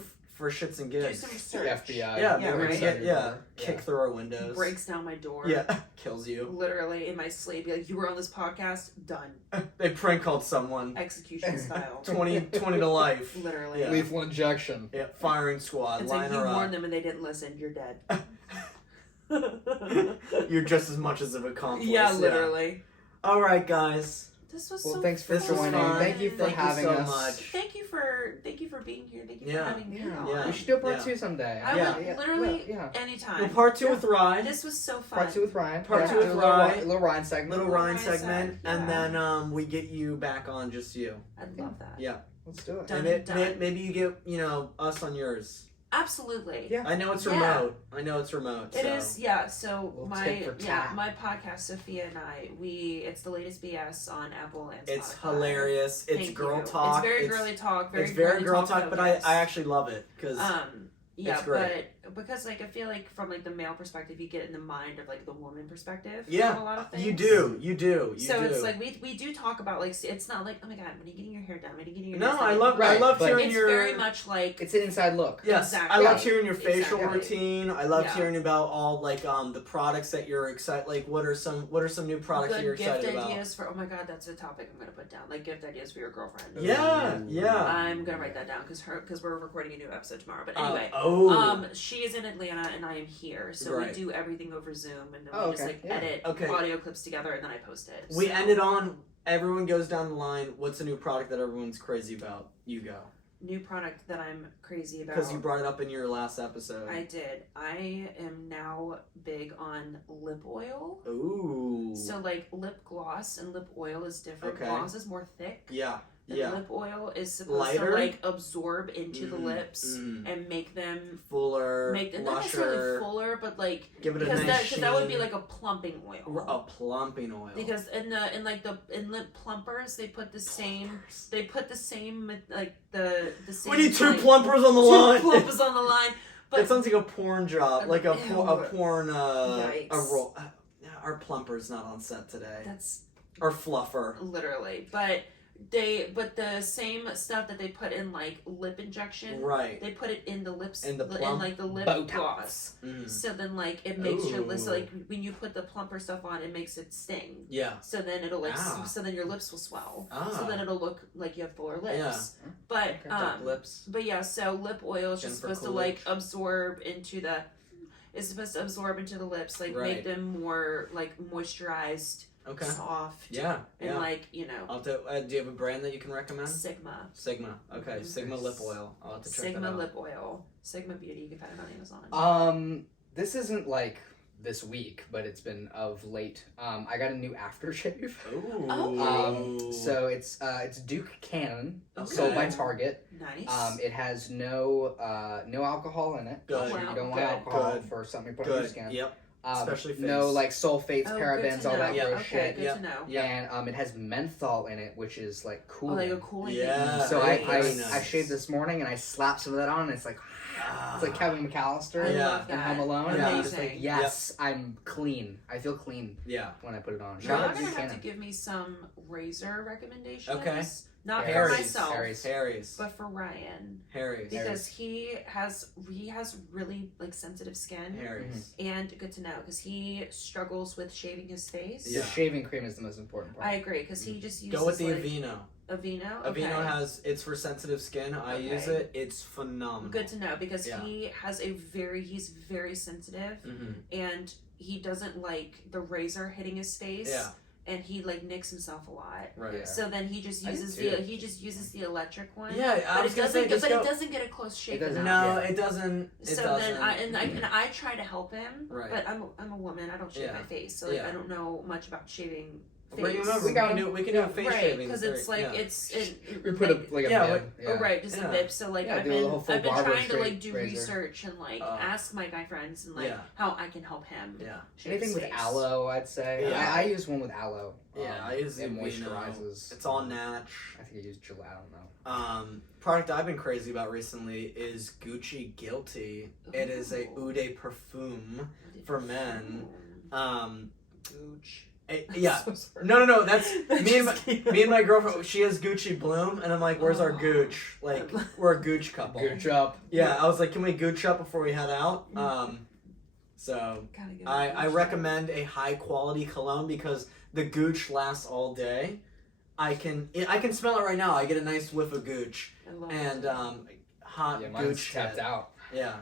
shits and do gigs. some research. FBI. Yeah, Yeah, maybe we right. get kick through our windows. Breaks down my door. Yeah, kills you. Literally in my sleep, be like, "You were on this podcast, done, They prank called someone. execution style." 20 to life. Literally. Yeah. Lethal injection. Yeah, firing squad. It's line like you her warned up. them and they didn't listen. You're dead. You're just as much as an accomplice. yeah, literally. All right, guys. This was Well, so thanks for This was fun. joining. fun. Thank you for Thank you having so us. much. Thank you for being here. Thank you Yeah. for having me on. Yeah. We should do a part Yeah. 2 someday. I Yeah. would literally Yeah. anytime. Well, part 2 with Ryan. This was so fun. Part 2 with Ryan. Part Yeah. two with Do a little Ryan. Little Ryan segment. Little Little Ryan Ryan segment, seg, and yeah. then we get you back on just you. I'd love that. Yeah. Let's do it. Done. And Done. maybe you get us on yours. Absolutely. Yeah. I know it's Yeah. remote. I know it's remote. It so. is, yeah. So Little tit for tat. my podcast, Sophia and I, it's the latest BS on Apple and Spotify. It's hilarious. It's Thank girl you. talk. It's very girly talk. It's very girl talk, but I focused. actually love it because Yeah, It's great. but because like I feel like from like the male perspective, you get in the mind of like the woman perspective. Yeah, of a lot of things. you do. So it's like we do talk about like it's not like, oh my god, when are you getting your hair done? When are you getting your no, nails I done? love Right, but hearing It's your very much like It's an inside look. yes. Exactly. I love hearing your facial Exactly. routine. I love Yeah. hearing about all like the products that you're excited. Like what are some new products that good you're gift excited about? ideas for. Oh my god, that's a topic I'm gonna put down. Like gift ideas for your girlfriend. Yeah, yeah. I'm gonna write that down because we're recording a new episode tomorrow. But anyway, Oh, she she is in Atlanta and I am here, so Right. we do everything over Zoom, and then Oh, we just okay. like Yeah. edit Okay. audio clips together, and then I post it. We So, ended on everyone goes down the line. What's a new product that everyone's crazy about? You go. new product that I'm crazy about. Because you brought it up in your last episode. I did. I am now big on lip oil. Ooh. So like lip gloss and lip oil is different. Okay. Gloss is more thick. Yeah. The Yeah. lip oil is supposed Lighter? to like absorb into the Mm, lips mm. and make them Fuller. not necessarily lusher. fuller, but like Give it a because nice that would be sheen. like a plumping oil. A plumping oil. Because in lip plumpers they put the same like the same. we need two like, plumpers on the two line. plumpers on the line. But That sounds like a porn job, like a Ew. porn a Yikes. roll. Our plumper's not on set today. that's Our fluffer. literally. But the same stuff that they put in like lip injection, Right. they put it in the lips In the in plump? like the lip Botox. gloss. Mm. So then like it makes your lips Ooh. like when you put the plumper stuff on, it makes it sting. Yeah. So then it'll like Ah. so then your lips will swell. Ah. So then it'll look like you have fuller lips. Yeah. But Okay. Duck lips. but yeah, so lip oil is just Jennifer supposed to like Coolidge. absorb into the. It's supposed to absorb into the lips, like Right. make them more like moisturized, Okay. soft, Yeah. and Yeah. like you know, I'll do you have a brand that you can recommend? Sigma. Sigma. Okay. Mhm. Sigma lip oil. I'll have to check Sigma that out. lip oil, Sigma Beauty. You can find it on Amazon. This isn't like this week, but it's been of late. I got a new aftershave. Ooh. So it's Duke Cannon, Okay. sold by Target. Nice. It has no alcohol in it. Good. So you don't want Good. alcohol Good. for something you put on your Good. skin. Yep. Um, Especially face. no like sulfates, Oh, good parabens, to all know. that Yeah. gross Okay, shit. good Yeah. to know. Yeah. And it has menthol in it, which is like Oh, cool. like a cooling. Yeah. So Very I nice. shaved this morning and I slapped some of that on and it's like Ah. it's like Kevin McAllister I Yeah. love in that. Home Alone. Yeah. And I'm just like, Amazing. yes, I'm clean. I feel clean Yeah. when I put it on. You're Shout out gonna to have to Cannon. give me some razor recommendations. Okay. Not for Harry's. myself, Harry's. but for Ryan. Harry's. Because he has really like sensitive skin, Harry's. and good to know because he struggles with shaving his face. The Yeah. shaving cream is the most important part. I agree because he just uses Go with the like, Aveeno. Aveeno. Okay. Aveeno has it's for sensitive skin. I Okay. use it. It's phenomenal. Good to know because Yeah. he's very sensitive Mm-hmm. and he doesn't like the razor hitting his face. Yeah. And he like nicks himself a lot. Right. Yeah. So then he just I do uses too. the electric one. Yeah, I But was it gonna say doesn't. just But go. it doesn't get a close shave. doesn't. enough. No, Yeah. it doesn't. It So doesn't. then I try to help him, Right. but I'm a woman. I don't shave Yeah. my face, so like Yeah. I don't know much about shaving face. But remember, We got we can do a face right, shaving. because it's like yeah. We put like, a Yeah, bib. oh right, just Yeah. a bib. So like Yeah, I've do a been whole full I've been barber trying to like straight do razor. research and like ask my guy friends and like Yeah. how I can help him. Yeah. shave Anything his with face. aloe, I'd say. Yeah. I use one with aloe. Yeah, I use it Aveeno. moisturizes. It's all natch. I think I use Gillette. I don't know. Product I've been crazy about recently is Gucci Guilty. It is a Ooh. Ude perfume. for men. Gooch. Yeah. So sorry. No. That's me and Just me and my girlfriend. She has Gucci Bloom, and I'm like, "Where's our gooch? Like, we're a gooch couple." Gooch up. Yeah, I was like, "Can we gooch up before we head out?" So Gotta go I Gooch. recommend a high quality cologne because the gooch lasts all day. I can smell it right now. I get a nice whiff of gooch I love and it. hot Yeah, mine's gooch tapped head. out. Yeah.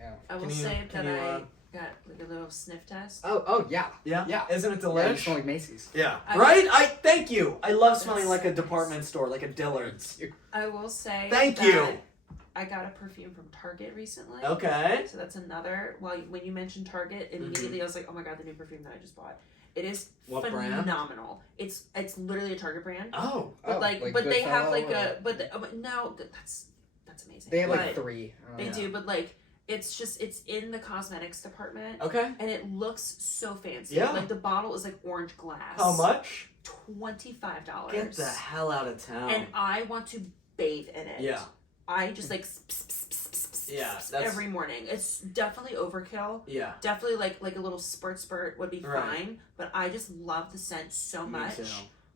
Yeah. I will Can you- say can that you, I got like a little sniff test. Oh yeah. Yeah. Yeah. Isn't it Yeah, you delish? smell like Macy's. Yeah. I- Right? I thank you. I love smelling That's like a nice. department store, like a Dillard's. I will say Thank that you. I got a perfume from Target recently. Okay. So that's another. When you mentioned Target, immediately I was like, oh my god, the new perfume that I just bought. It is What brand? phenomenal. It's literally a Target brand. Oh. But Oh, but they have Goodfellow like or- a but no, that's amazing. They have like But 3. They Yeah. do, but like it's in the cosmetics department. Okay. And it looks so fancy. Yeah. Like the bottle is like orange glass. How much? $25. Get the hell out of town. And I want to bathe in it. Yeah. I just like Yeah, that's- every morning. It's definitely overkill. Yeah. Definitely like a little spurt would be Right. fine. But I just love the scent so Me much too.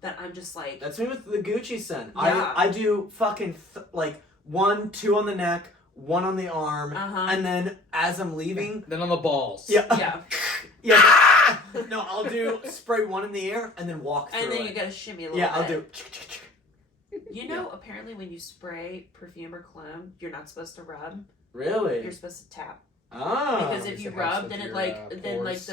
that I'm just like That's me with the Gucci scent. Yeah. I do fucking like 1, 2 on the neck, 1 on the arm, Uh-huh. and then as I'm leaving, Then on the balls. yeah, yeah. yeah. No, I'll do spray 1 in the air and then walk through And then it. you gotta shimmy a little Yeah, I'll bit. do. You know, apparently when you spray perfume or cologne, you're not supposed to rub. Really? You're supposed to tap. Oh. Because if Because you it helps rub, with then it your, like then like pores.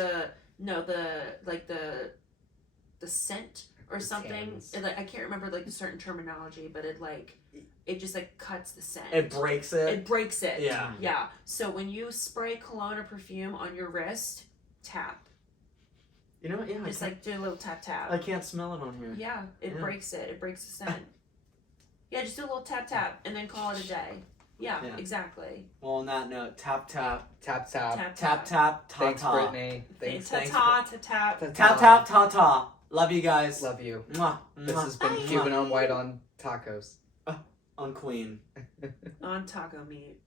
the scent or The something. tannins. It, like I can't remember like the certain terminology, but it just like cuts the scent. It breaks it. It breaks it. Yeah. Yeah. So when you spray cologne or perfume on your wrist, tap. You know what? Yeah. Just like do a little tap tap. I can't smell it on here. Yeah, it Yeah. breaks it. It breaks the scent. Yeah, just do a little tap tap and then call it a day. Yeah, Yeah. exactly. Well, on that note, tap tap Tap tap. Tap tap tap ta Thanks, ta. Brittany. Thanks. Ta ta ta tap. Tap tap ta ta. Love you guys. Love you. Mwah. This Mwah. has been Bye. Cuban on White on tacos. On Queen. On taco meat.